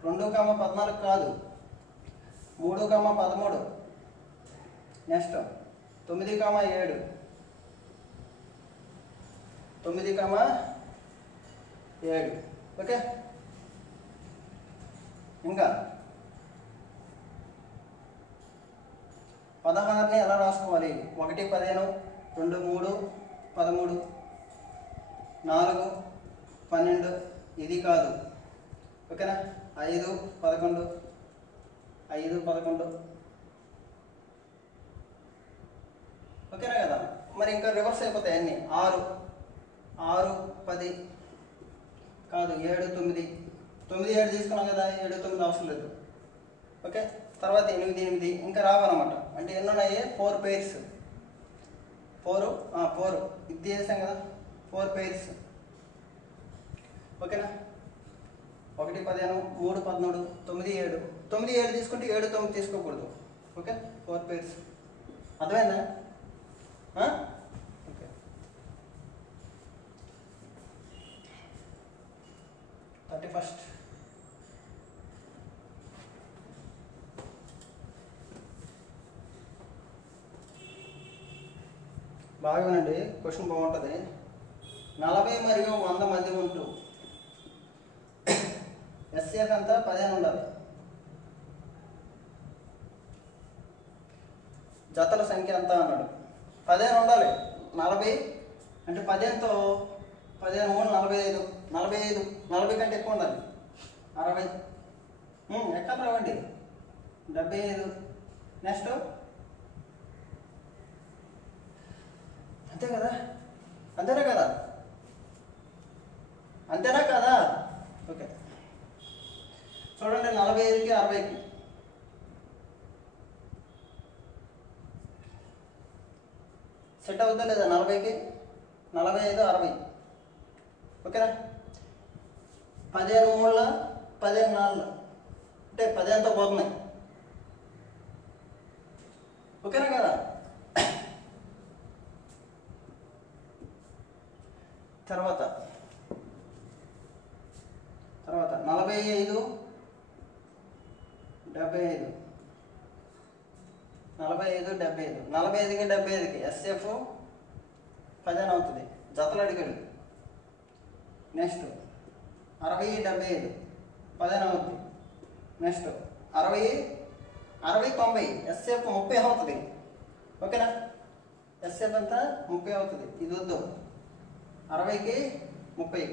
2, 14 కాదు, 3, 13. నెక్స్ట్ 9, 7, 9, 7. ఓకే, ఇంకా 16ని ఎలా రాసుకోవాలి? 1, 15, 2, 3, 13, 4, 12. ఇది కాదు. ఓకేనా? 5, 11, 5, 11. ఓకేనా కదా? మరి ఇంకా రివర్స్ అయిపోతాయి అన్నీ. 6, 10 కాదు, 7, 9. 9, 7 తీసుకున్నాం కదా, 7, 9 అవసరం లేదు. ఓకే, తర్వాత 8, 8 ఇంకా రావన్నమాట. అంటే ఎన్ని ఉన్నాయి? 4 pairs. 4 ఇది చేసాం కదా, 4 pairs. ఓకేనా? 1, 15, 3, 13, 9, 7. 9, 7 తీసుకుంటే 7, 9 తీసుకోకూడదు. Okay, 4 pairs. అర్థమైందా? Okay, 31st. బాగుందండి, క్వశ్చన్ బాగుంటుంది. 40 మరియు 100 మధ్య ఉంటూ SCF అంతా 15 ఉండాలి. జతల సంఖ్య ఎంత అన్నాడు? 15 ఉండాలి. 40 అంటే 15తో 15, 3, 45. 40 కంటే ఎక్కువ ఉండాలి. 60. ఎక్కడ రావండి? 75. నెక్స్ట్ అంతే కదా, అంతేనా కదా, అంతేనా కదా? ఓకే, చూడండి, 45కి 60కి సెట్ అవుతుందా లేదా? 40కి 45, 60. ఓకేనా? 15 3ల 15 4 అంటే 15తో పోతున్నాయి. ఓకేనా కదా? తర్వాత 45, 75. 45, 75. 45కి 75కి SCF 15 అవుతుంది. జతలు అడిగాడు. నెక్స్ట్ 60 75 15 అవుతుంది. నెక్స్ట్ 60 60 90 ఎస్ఎఫ్ 30 అవుతుంది. ఓకేనా, ఎస్ఎఫ్ అంతా 30 అవుతుంది. ఇది వద్దు, 60కి 30.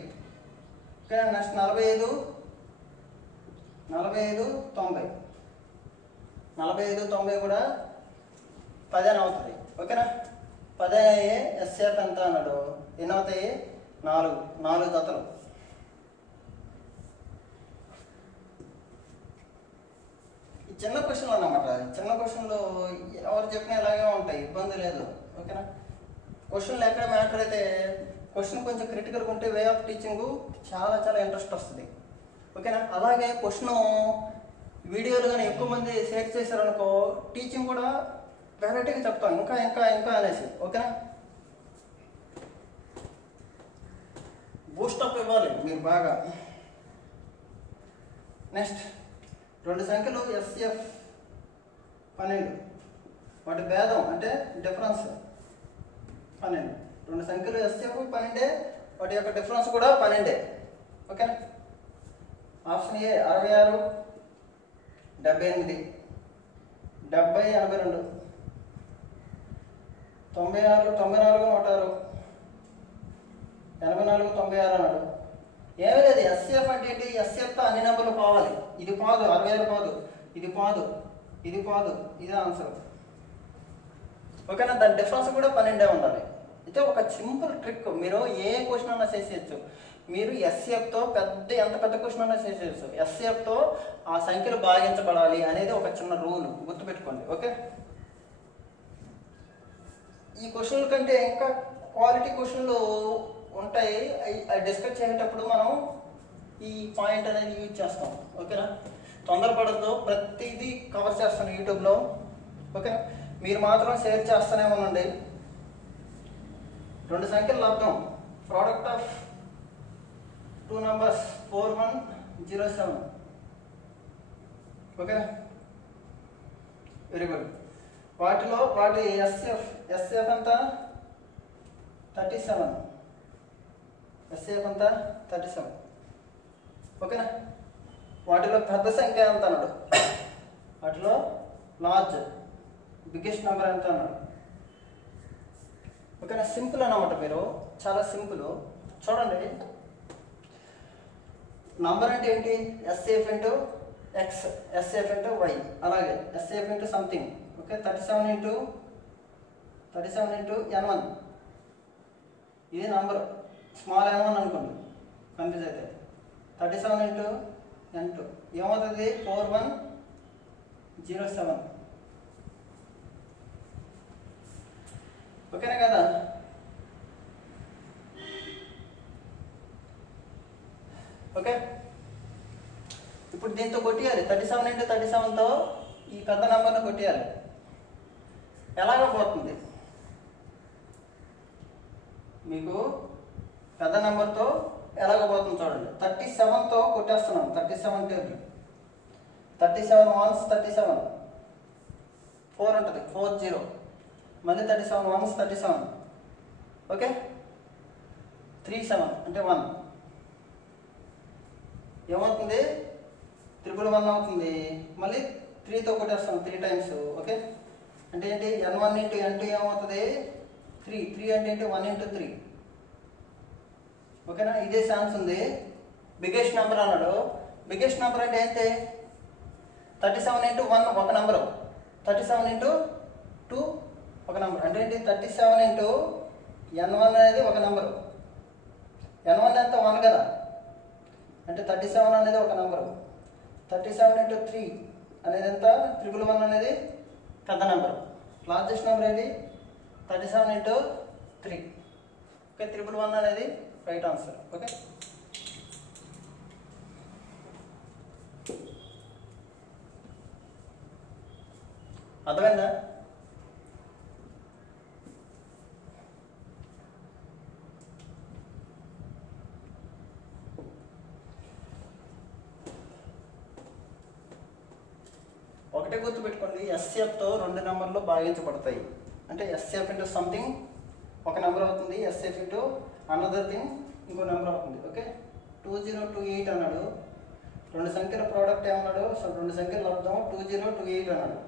ఓకేనా, నెక్స్ట్ 45 90 45 90 కూడా 15 అవుతుంది. ఓకేనా, 15 ఎస్ఎఫ్ ఎంత అన్నాడు, ఎన్ని అవుతాయి, 4 జతలు. ఈ చిన్న క్వశ్చన్లు అన్నమాట. చిన్న క్వశ్చన్లు ఎవరు చెప్పినా ఇలాగే ఉంటాయి, ఇబ్బంది లేదు. ఓకేనా, క్వశ్చన్లు ఎక్కడ మ్యాటర్ అయితే క్వశ్చన్ కొంచెం క్రిటికల్గా ఉంటే వే ఆఫ్ టీచింగ్ చాలా చాలా ఇంట్రెస్ట్ వస్తుంది. ఓకేనా, అలాగే క్వశ్చన్ వీడియోలు కానీ ఎక్కువ మంది షేర్ చేశారనుకో టీచింగ్ కూడా వెరైటీగా చెప్తాం, ఇంకా ఇంకా ఇంకా అనేసి. ఓకేనా, బూస్టప్ ఇవ్వాలి మీరు బాగా. నెక్స్ట్ 2 సంఖ్యలు ఎస్ఎఫ్ 12, వాటి భేదం అంటే డిఫరెన్స్ 12. 2 సంఖ్యలు ఎస్ఎఫ్ 12, వాటి యొక్క డిఫరెన్స్ కూడా 12. ఓకేనా, ఆప్షన్ ఏ 66 78 70 82 96 94 106 84 96 అన్నాడు. ఏమీ లేదు, ఎస్ఎఫ్ అంటే ఏంటి, ఎస్ఎఫ్తో అన్ని నెంబర్లు పోవాలి. ఇది పోదు, 66 పోదు, ఇది పోదు, ఇది పోదు, ఇదే ఆన్సర్. ఓకేనా, దాని డిఫరెన్స్ కూడా 12 ఉండాలి. అయితే ఒక సింపుల్ ట్రిక్, మీరు ఏ క్వశ్చన్ అన్నా చేసేయచ్చు. మీరు ఎస్ఎఫ్తో ఎంత పెద్ద క్వశ్చన్ అన్నా చేసేయచ్చు. ఎస్ఎఫ్తో ఆ సంఖ్యలు భాగించబడాలి అనేది ఒక చిన్న రూల్, గుర్తుపెట్టుకోండి. ఓకే, ఈ క్వశ్చన్ల కంటే ఇంకా క్వాలిటీ క్వశ్చన్లు ఉంటాయి, అవి డిస్కస్ చేసేటప్పుడు మనం ఈ పాయింట్ అనేది యూజ్ చేస్తాం. ఓకేనా, తొందరపడద్దు, ప్రతిదీ కవర్ చేస్తాను యూట్యూబ్లో. ఓకేనా, మీరు మాత్రం షేర్ చేస్తూనే ఉండండి. 2 సంఖ్యల లబ్ధం, ప్రోడక్ట్ ఆఫ్ 2 numbers 4107. ఓకేనా, వెరీ గుడ్. వాటి ఎస్ఎఫ్ అంతా 37, ఎస్ఎఫ్ అంతా 37. ఓకేనా, వాటిలో పెద్ద సంఖ్య ఎంత అన్నాడు, వాటిలో లార్జ్ బిగ్గెస్ట్ నెంబర్ ఎంత అన్నాడు. ఓకేనా, సింపుల్ అన్నమాట. మీరు చాలా సింపుల్. చూడండి, నంబర్ అంటే ఏంటి, SF into X, SF into Y, అలాగే SF into something. Okay, 37 into n1, ఇది నంబర్, స్మాల్ n1 అనుకోండి, కన్ఫ్యూజ్ అయితే. 37 ఇంటూ n2 ఏమవుతుంది, 4107. ఓకేనా కదా. ఓకే, ఇప్పుడు దీంతో కొట్టేయాలి, 37 ఇంటూ 37తో ఈ పెద్ద నెంబర్ని కొట్టేయాలి. ఎలాగ పోతుంది మీకు, పెద్ద నెంబర్తో ఎలాగ పోతుంది చూడండి. 37తో కొట్టేస్తున్నాం, 37 టేబుల్, 37 1s 37, 4 ఉంటుంది, 40, మళ్ళీ 37 1s 37. ఓకే, 37 అంటే 1 ఏమవుతుంది, 111 అవుతుంది. మళ్ళీ 3తో కొట్టేస్తాం, 3 టైమ్స్. ఓకే, అంటే ఏంటి, n1 ఇంటూ n2 ఏమవుతుంది, 3. 3 అంటే ఏంటి, 1 ఇంటూ 3. ఓకేనా, ఇదే ఛాన్స్ ఉంది. బిగ్గెస్ట్ నెంబర్ అన్నాడు. బిగ్గెస్ట్ నెంబర్ అంటే ఏంటి, 37 ఇంటూ 1 ఒక నెంబరు, 37 ఇంటూ 2 ఒక నెంబర్. అంటే ఏంటి, 37 ఇంటూ n1 అనేది ఒక నెంబరు. n1 ఎంత, 1 కదా, అంటే 37 అనేది ఒక నెంబరు. 37 ఇంటూ 3 అనేది ఎంత, 111 అనేది పెద్ద నెంబరు. లార్జెస్ట్ నెంబర్ ఏంటి, 37 ఇంటూ 3. ఓకే, 111 అనేది రైట్ ఆన్సర్. ఓకే, అర్థమైందా. ఒకటే గుర్తుపెట్టుకోండి, ఎస్ఎఫ్తో 2 నెంబర్లు భాగించబడతాయి. అంటే ఎస్ఎఫ్ ఇంటూ సంథింగ్ ఒక నెంబర్ అవుతుంది, ఎస్ఎఫ్ ఇంటూ అనదర్ థింగ్ ఇంకో నెంబర్ అవుతుంది. ఓకే, 2028 అన్నాడు. రెండు సంఖ్యల ప్రోడక్ట్ ఏమన్నాడు? సో రెండు సంఖ్యలు లబ్ధం 2028 అన్నాడు.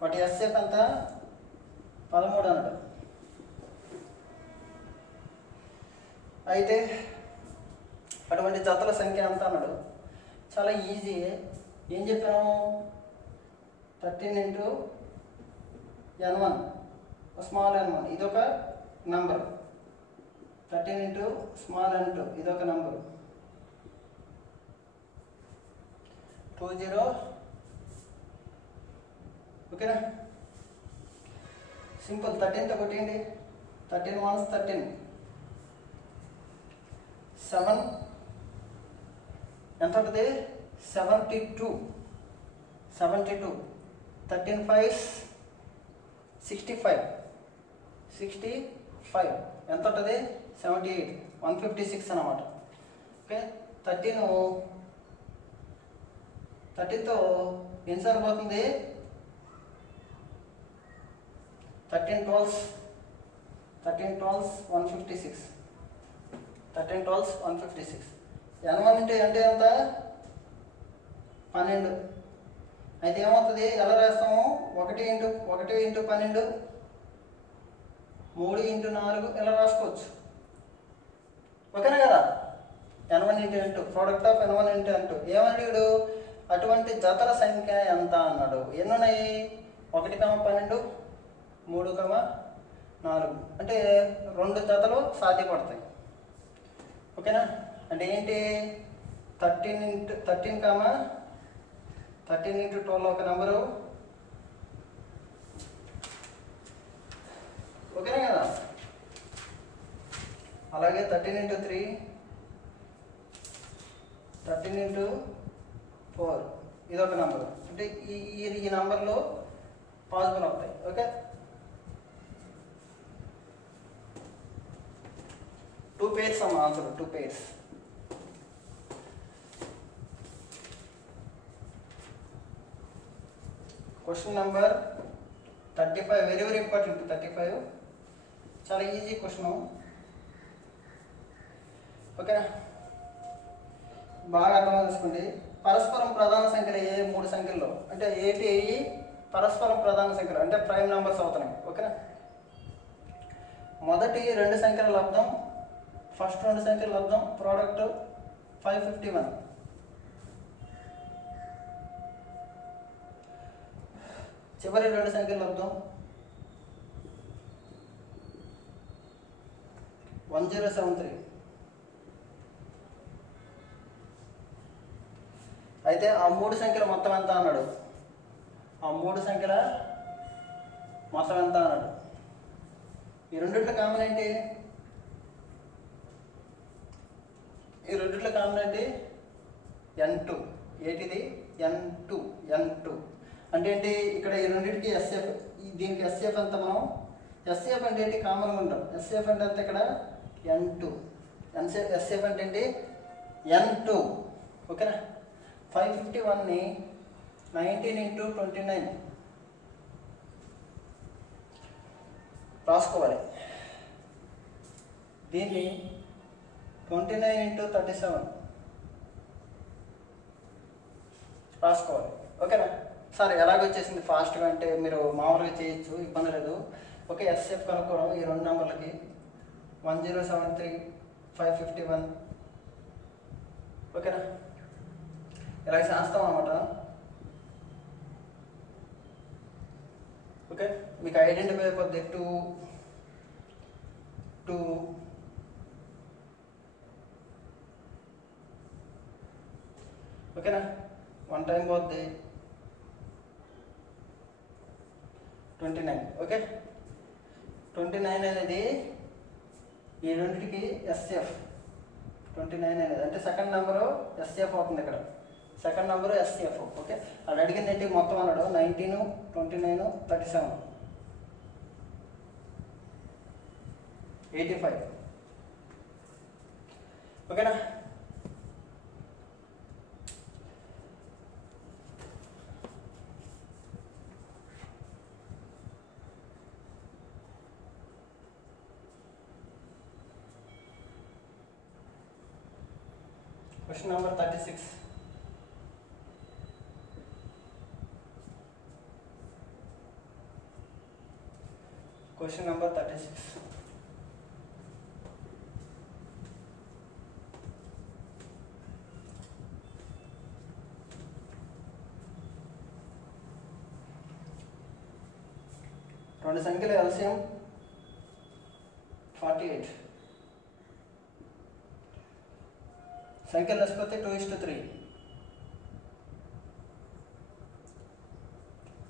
వాటి ఎస్ఎఫ్ ఎంత? 13 అన్నాడు. అయితే అటువంటి జతల సంఖ్య ఎంత అన్నాడు? చాలా ఈజీ. ఏం చెప్పాను? 13 ఇంటూ n1 స్మాల్ n1 ఇదొక నంబర్, 13 ఇంటూ స్మాల్ n2 ఇదొక నంబరు, 20 ఓకేనా? సింపుల్. 13తో కొట్టేయండి. 13 1 13, 7 ఎంత ఉంటుంది? 72, 13 5 65 ఎంత ఉంటుంది? 78, 156 అన్నమాట. ఓకే, 13తో ఎన్నిసార్లు పోతుంది? 13 12 156, 13 12 156. n1 అంటే ఎంత? 12. అయితే ఏమవుతుంది? ఎలా రాస్తాము? 1 ఇంటూ 12, 3 ఇంటూ 4 ఎలా రాసుకోవచ్చు. ఓకేనా కదా? n1 into n2 product of n1 into n2. ఏమన్నాడు? అటువంటి జతల సంఖ్య ఎంత అన్నాడు. ఎన్ని ఉన్నాయి? 1, 12, 3, 4 అంటే 2 జతలు సాధ్యపడతాయి. ఓకేనా? అంటే ఏంటి? 13 ఇంటూ 12 ఒక నెంబరు. ఓకేనా కదా? అలాగే 13 ఇంటూ 3, 13 ఇంటూ 4 ఇదొక నెంబరు. అంటే ఈ నెంబర్లో పాసిబుల్ అవుతాయి. ఓకే, 2 pairs అమ్మ answer, 2 pairs. Question number 35, very very important. 35 చాలా ఈజీ క్వశ్చన్. ఓకేనా? బాగా అర్థం చేసుకోండి. పరస్పరం ప్రధాన సంఖ్యలు ఏ 3 సంఖ్యల్లో అంటే ఏటి పరస్పరం ప్రధాన సంఖ్యలు అంటే ప్రైమ్ నెంబర్స్ అవుతున్నాయి. ఓకేనా? మొదటి 2 సంఖ్యల లబ్ధం, ఫస్ట్ 2 సంఖ్యల లబ్ధం ప్రోడక్ట్ 551. చివరి 2 సంఖ్యల లబ్ధం 1073. అయితే ఆ 3 సంఖ్యల మొత్తం ఎంత అన్నాడు? ఆ 3 సంఖ్యల మొత్తం ఎంత అన్నాడు? ఈ రెండిట్లో కామన్ ఏంటి? n2. ఏంటిది? n2 అంటే ఏంటి? ఇక్కడ ఈ రెండింటికి ఎస్ఎఫ్, దీనికి ఎస్ఎఫ్ ఎంత? మనం ఎస్ఎఫ్ అంటే ఏంటి? కామన్గా ఉంటాం. ఎస్ఎఫ్ అంటే అంత ఇక్కడ n2. ఎస్ఎఫ్ అంటే ఏంటి? n2. ఓకేనా? 551ని 19 ఇంటూ 29 రాసుకోవాలి. దీన్ని 29 ఇంటూ 37 రాసుకోవాలి. ఓకేనా? సరే, ఎలాగొచ్చేసింది ఫాస్ట్గా అంటే మీరు మామూలుగా చేయొచ్చు, ఇబ్బంది లేదు. ఓకే, ఎస్ఎఫ్ కనుక్కోవడం ఈ 2 నెంబర్లకి 1073 551. ఓకేనా? ఇలా చేస్తాం అన్నమాట. ఓకే, మీకు ఐడెంటిఫై అయిపోద్ది 2 ఓకేనా? 1 టైం పోద్ది 29. ఓకే, 29 అనేది ఈ రెండింటికి ఎస్ఎఫ్. 29 అనేది అంటే సెకండ్ నెంబరు ఎస్ఎఫ్ అవుతుంది. ఇక్కడ సెకండ్ నెంబరు ఎస్ఎఫ్. ఓకే, అది అడిగిన నెట్టికి మొత్తం అన్నాడు 19 29 37 85. ఓకేనా? Question number 36. Question number 36. రెండు సంఖ్యల LCM 48. సంఖ్యల నిష్పత్తి 2:3.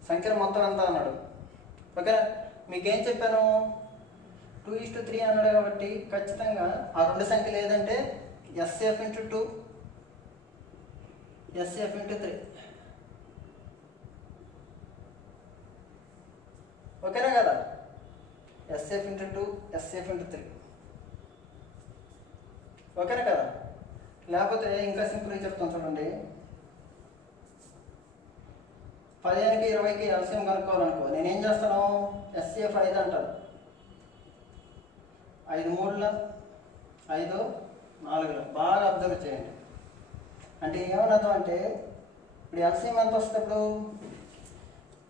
సంఖ్యల మొత్తం ఎంత అన్నాడు. ఓకేనా, మీకేం చెప్పాను, 2:3 అన్నాడు కాబట్టి ఖచ్చితంగా ఆ రెండు సంఖ్యలు ఏదంటే SF × 2 SF × 3. ఓకేనా కదా, SF × 2 SF × 3. ఓకేనా కదా, లేకపోతే ఇంకా సింపుల్గా చెప్తాను చూడండి. 15కి 20కి LCM కనుక్కోవాలనుకో, నేనేం చేస్తాను, SCF 5 అంటాను. 5 3 5 4. బాగా అబ్జర్వ్ చేయండి. అంటే ఏమన్నది అంటే ఇప్పుడు LCM ఎంత వస్తుంది, ఇప్పుడు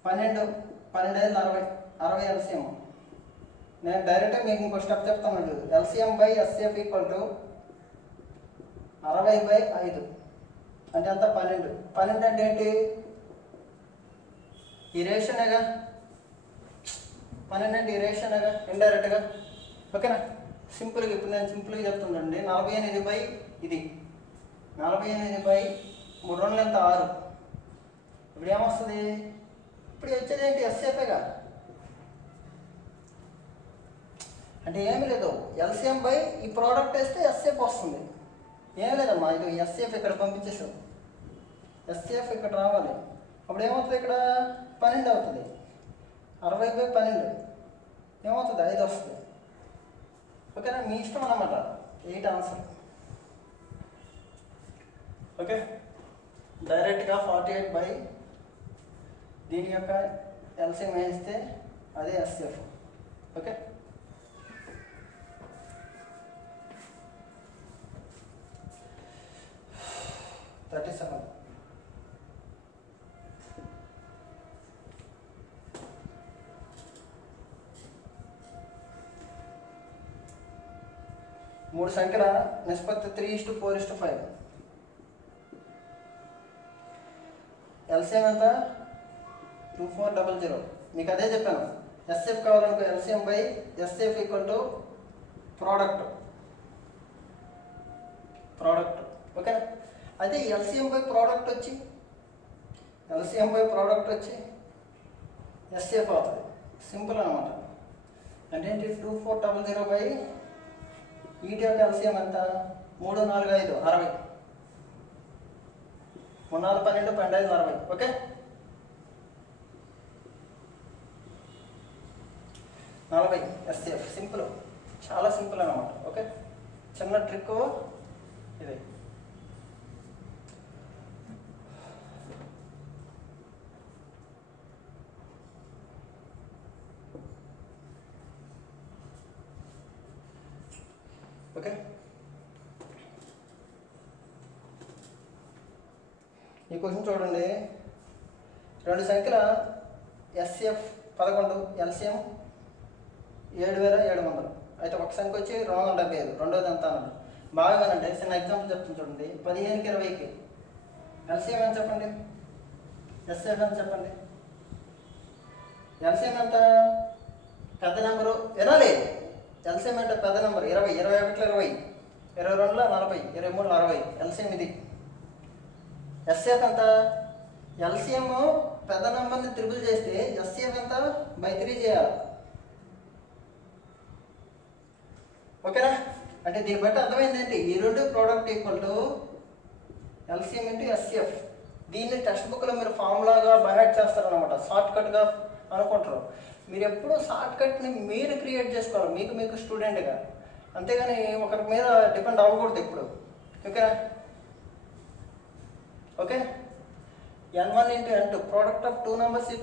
12 12 5 60 LCM. నేను డైరెక్ట్గా మీకు ఇంకో స్టెప్ చెప్తాను. LCM/SCF = 60/5 అంటే అంత 12. 12 అంటే ఏంటి, ఈ రేషనేగా. 12 అంటే ఈ రేషనేగా ఇండైరెక్ట్గా. ఓకేనా, సింపుల్గా ఇప్పుడు నేను సింపుల్గా చెప్తుందండి. 48 ఇది 48 3 2 ఎంత 6. ఇప్పుడు ఏమొస్తుంది, ఇప్పుడు వచ్చేది ఏంటి, SCFగా. అంటే ఏమి లేదు, LCM ఈ ప్రోడక్ట్ వేస్తే SCF వస్తుంది. ఏం లేదమ్మా, ఇది SCF ఇక్కడ పంపించేసావు, SCF ఇక్కడ రావాలి. అప్పుడు ఏమవుతుంది, ఇక్కడ 12 అవుతుంది. 60/12 ఏమవుతుంది, 5 వస్తుంది. ఓకేనా, మీ ఇష్టం అన్నమాట. 8 ఆన్సర్. ఓకే, డైరెక్ట్గా 48 దీని యొక్క LCM వేస్తే అదే SCF. ఓకే, మూడు సంఖ్యల నిష్పత్తి 3:4:5. LCM ఎంత, 2400. మీకు అదే చెప్పాను, SCF కావాలనుకో LCM/SCF = ప్రోడక్ట్. ఓకేనా, అదే LCM/ప్రోడక్ట్ వచ్చి SCF అవుతుంది. సింపుల్ అనమాట. అంటే ఏంటి, 2400 వీటి యొక్క LCM ఎంత, 3 4 5 60. 3 4 12 12 5 60. Okay, 40 SCF. సింపుల్, చాలా సింపుల్ అనమాట. ఓకే, చిన్న ట్రిక్ ఇది. ఓకే, ఈ క్వశ్చన్ చూడండి. రెండు సంఖ్యల SCF 11, LCM 7700. అయితే ఒక సంఖ్య వచ్చి 275. రెండోది ఎంత అన్నాడు. బాగానండి, చిన్న ఎగ్జాంపుల్ చెప్తాను చూడండి. 15కి 20కి LCM ఎంత చెప్పండి, SCF ఎంత చెప్పండి. LCM ఎంత, పెద్ద నెంబరు వినాలి. LCM అంటే పెద్ద నెంబర్ 20, 21 20, 22 40, 23 60. LCM ఇది. SCF ఎంత, LCM పెద్ద నెంబర్ని త్రిబుల్ చేస్తే SCF ఎంత, /3 చేయాలి. ఓకేనా, అంటే దీన్ని బట్టి అర్థమైంది ఏంటి, ఈ రెండు ప్రోడక్ట్ = LCM × SCF. దీన్ని టెక్స్ట్ బుక్లో మీరు ఫార్ములాగా బైహార్ట్ చేస్తారనమాట, షార్ట్కట్గా అనుకుంటారు. మీరు ఎప్పుడూ షార్ట్కట్ని మీరు క్రియేట్ చేసుకోవాలి, మీకు స్టూడెంట్గా. అంతేగాని ఒకరి మీద డిపెండ్ అవ్వకూడదు ఎప్పుడు. ఓకేనా, okay. N1 × N2 product of 2 numbers =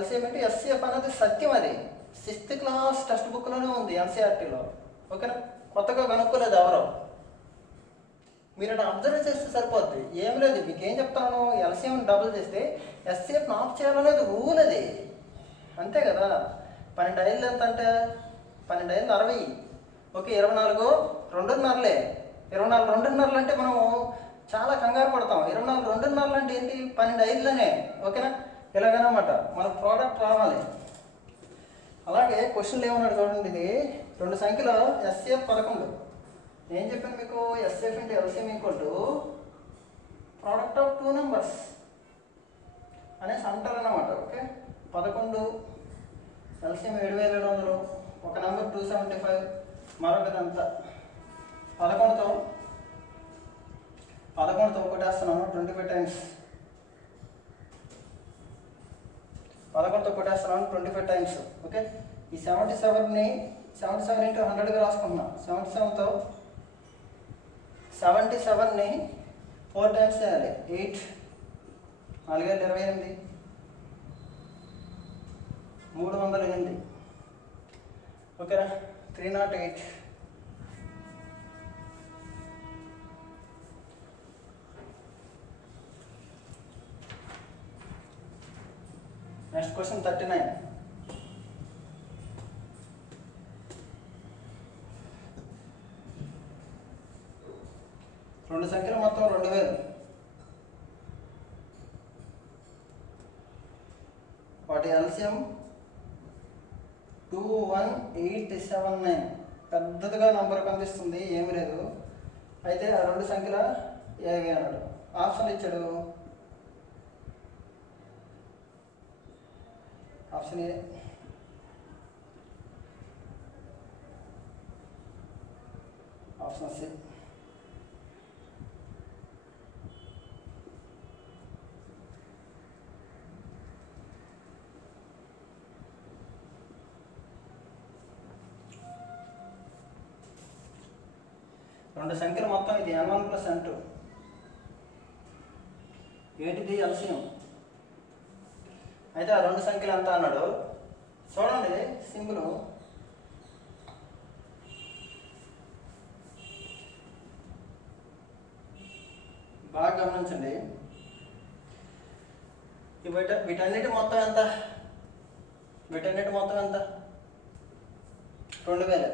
LCM × SCF అనేది సత్యం. అది 6th క్లాస్ టెక్స్ట్ బుక్లోనే ఉంది, NCERTలో. ఓకేనా, కొత్తగా కనుక్కోలేదు ఎవరో. మీరు అట్లా అబ్జర్వ్ చేస్తే సరిపోద్ది. ఏం లేదు, మీకు ఏం చెప్తాను, ఎల్సిఎం డబుల్ చేస్తే ఎస్సిఎఫ్ని ఆఫ్ చేయాలనేది రూల్ అది, అంతే కదా. 12 ఐదులు ఎంత అంటే 12 ఐదులు 60. ఓకే, 24 2.5లే. 24 2.5 అంటే మనము చాలా కంగారు పడతాం. 24 2.5 అంటే ఏంటి, 12 ఐదులనే. ఓకేనా, ఇలాగనమాట మనకు ప్రోడక్ట్ రావాలి. అలాగే క్వశ్చన్లు ఏమన్నాడు చూడండి, ఇది 2 సంఖ్యలో ఎస్సిఎఫ్ 11. ఏం చెప్పాను మీకు, SCF into LCM equal to product of 2 numbers అనేసి అంటారన్నమాట. ఓకే, 11 ఎల్సిఎం 7700, ఒక నెంబర్ 275, మరొకదంతా 11తో కొట్టేస్తున్నాను 25 టైమ్స్. 11తో కొట్టేస్తున్నాను 25 టైమ్స్. ఓకే, ఈ 77 ఇంటూ 100గా రాసుకుంటున్నా. 77ని 4 టైమ్స్ చేయాలి. 8 4 28 308. ఓకేనా, 308. Next question 39. రెండు సంఖ్యలు మొత్తం 2000. వాటి ఎల్సిఎం 21879. పెద్దదిగా నంబర్ కనిపిస్తుంది, ఏమి లేదు. అయితే ఆ రెండు సంఖ్యల ఏవి అన్నాడు. ఆప్షన్ ఇచ్చాడు. Option A, option C. రెండు సంఖ్యలు మొత్తం ఇది n1 + n2. ఏంటిది ఎల్సిఎం. అయితే ఆ రెండు సంఖ్యలు ఎంత అన్నాడు చూడండి, సింపుల్. బాగా గమనించండి. వీటన్నిటి మొత్తం ఎంత, 2000.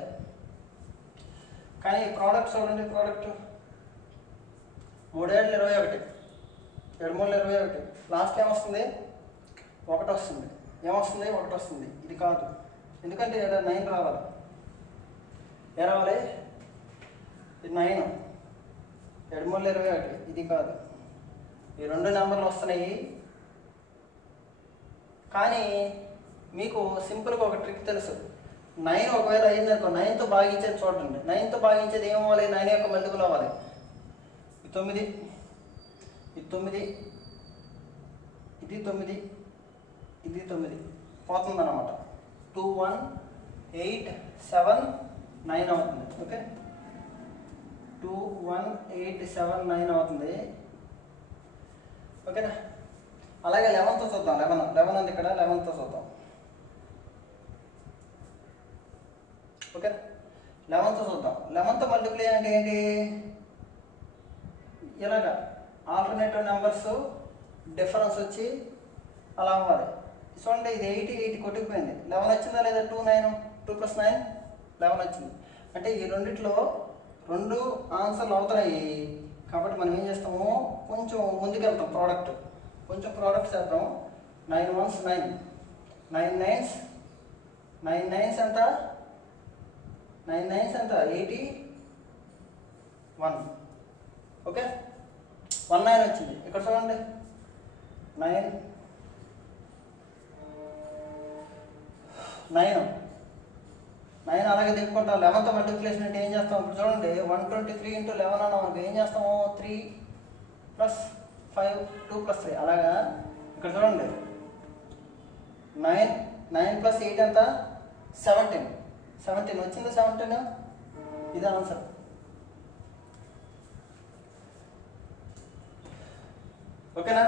కానీ ప్రోడక్ట్ చూడండి, ప్రోడక్ట్ 3 ఏళ్ళు 21, 7 3 21. లాస్ట్ ఏమొస్తుంది, 1 వస్తుంది. ఏమొస్తుంది, 1 వస్తుంది. ఇది కాదు, ఎందుకంటే 9 రావాలి. ఏ రావాలి, ఇది 9, 7 3 21. ఇది కాదు, ఈ రెండు నెంబర్లు వస్తున్నాయి. కానీ మీకు సింపుల్గా ఒక ట్రిక్ తెలుసు. 9 ఒకవేళ అయిందనుకో, 9తో భాగించేది చూడండి. 9తో భాగించేది ఏమవ్వాలి, 9 యొక్క మల్టిపుల్ అవ్వాలి. ఇది 9, ఇది 9, ఇది 9, ఇది 9 పోతుంది అన్నమాట. 2 1 8 7 9 అవుతుంది. ఓకే, 2 1 8 7 9 అవుతుంది. ఓకేనా, అలాగే 11తో చూద్దాం. 11 ఉంది ఇక్కడ, 11తో చూద్దాం. ఓకే, 11తో చూద్దాం. 11తో మల్టిప్లై అంటే ఏంటి, ఇలాగా ఆల్టర్నేటివ్ నెంబర్స్ డిఫరెన్స్ వచ్చి అలా అవ్వాలి. చూడండి, ఇది 8 కొట్టుకుపోయింది. 11 వచ్చిందా లేదా, 2 9 2 + 9 11 వచ్చింది. అంటే ఈ రెండిట్లో 2 ఆన్సర్లు అవుతున్నాయి. కాబట్టి మనం ఏం చేస్తాము, కొంచెం ముందుకెళ్తాం. కొంచెం ప్రోడక్ట్ చేద్దాం. 9 1s 9, 9 9s ఎంత, 9 9s ఎంత, 81. ఓకే, 19 వచ్చింది. ఇక్కడ చూడండి, 9 అలాగే తిప్పుకుంటాం. 11తో మల్టిప్లికేషన్ అంటే ఏం చేస్తాం, ఇప్పుడు చూడండి 123 × 11 అన్నాం. ఏం చేస్తాము, 3 + 5 2 + 3. అలాగా ఇక్కడ చూడండి, 9 + 8 ఎంత, 17 వచ్చింది. 17 ఇది ఆన్సర్. ఓకేనా,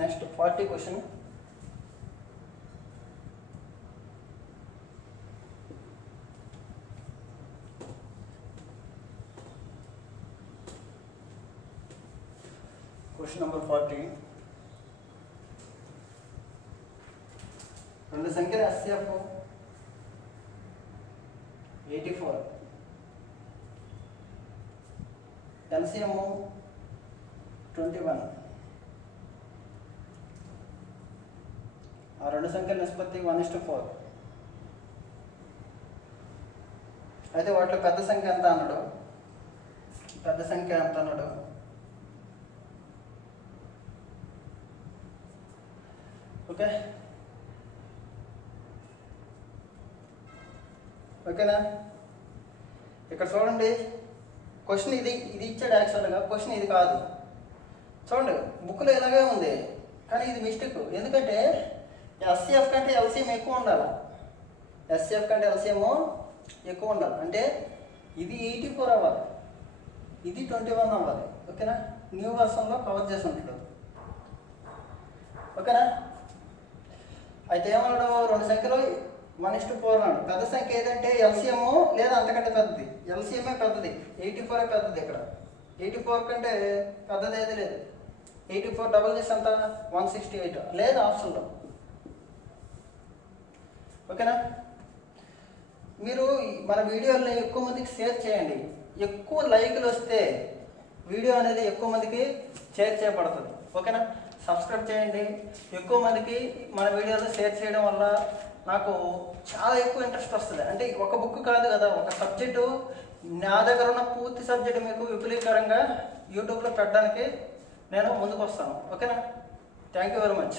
నెక్స్ట్ 40 క్వశ్చన్. Question number 40. రెండు సంఖ్యల ఎస్ఎఫ్ 84, ఎల్సిఎం 21. ఆ రెండు సంఖ్యల నిష్పత్తి 1:4. అయితే వాటిలో పెద్ద సంఖ్య ఎంత అన్నాడు? పెద్ద సంఖ్య ఎంత అన్నాడు? ఓకే, ఓకేనా? ఇక్కడ చూడండి, క్వశ్చన్ ఇది ఇచ్చాడు. యాక్చువల్గా క్వశ్చన్ ఇది కాదు. చూడండి, బుక్లో ఇలాగే ఉంది, కానీ ఇది మిస్టేక్. ఎందుకంటే ఎస్సిఎఫ్ కంటే ఎల్సిఎం ఎక్కువ ఉండాలి. ఎస్సిఎఫ్ కంటే ఎల్సిఎం ఎక్కువ ఉండాలి. అంటే ఇది 84 అవ్వాలి, ఇది 21 అవ్వాలి. ఓకేనా? న్యూ వర్షన్లో కవర్ చేసి ఉంటాడు. ఓకేనా? అయితే ఏమన్నాడు? రెండు సంఖ్యలో 1:4 అన్నాడు. పెద్ద సంఖ్య ఏదంటే ఎల్సిఎం లేదా అంతకంటే పెద్దది. ఎల్సిఎంఏ పెద్దది, 84 పెద్దది. ఇక్కడ 84 కంటే పెద్దది ఏది లేదు. 84 డబుల్ చేసి అంత 168 లేదు ఆప్షన్లో. ఓకేనా? మీరు మన వీడియోని ఎక్కువ మందికి షేర్ చేయండి. ఎక్కువ లైక్లు వస్తే వీడియో అనేది ఎక్కువ మందికి షేర్ చేయబడుతుంది. ఓకేనా? సబ్స్క్రైబ్ చేయండి. ఎక్కువ మందికి మన వీడియోలో షేర్ చేయడం వల్ల నాకు చాలా ఎక్కువ ఇంట్రెస్ట్ వస్తుంది. అంటే ఒక బుక్ కాదు కదా, ఒక సబ్జెక్టు, నా దగ్గర ఉన్న పూర్తి సబ్జెక్టు మీకు విపులీకరంగా యూట్యూబ్లో పెట్టడానికి నేను ముందుకు వస్తాను. ఓకేనా? Thank you very much.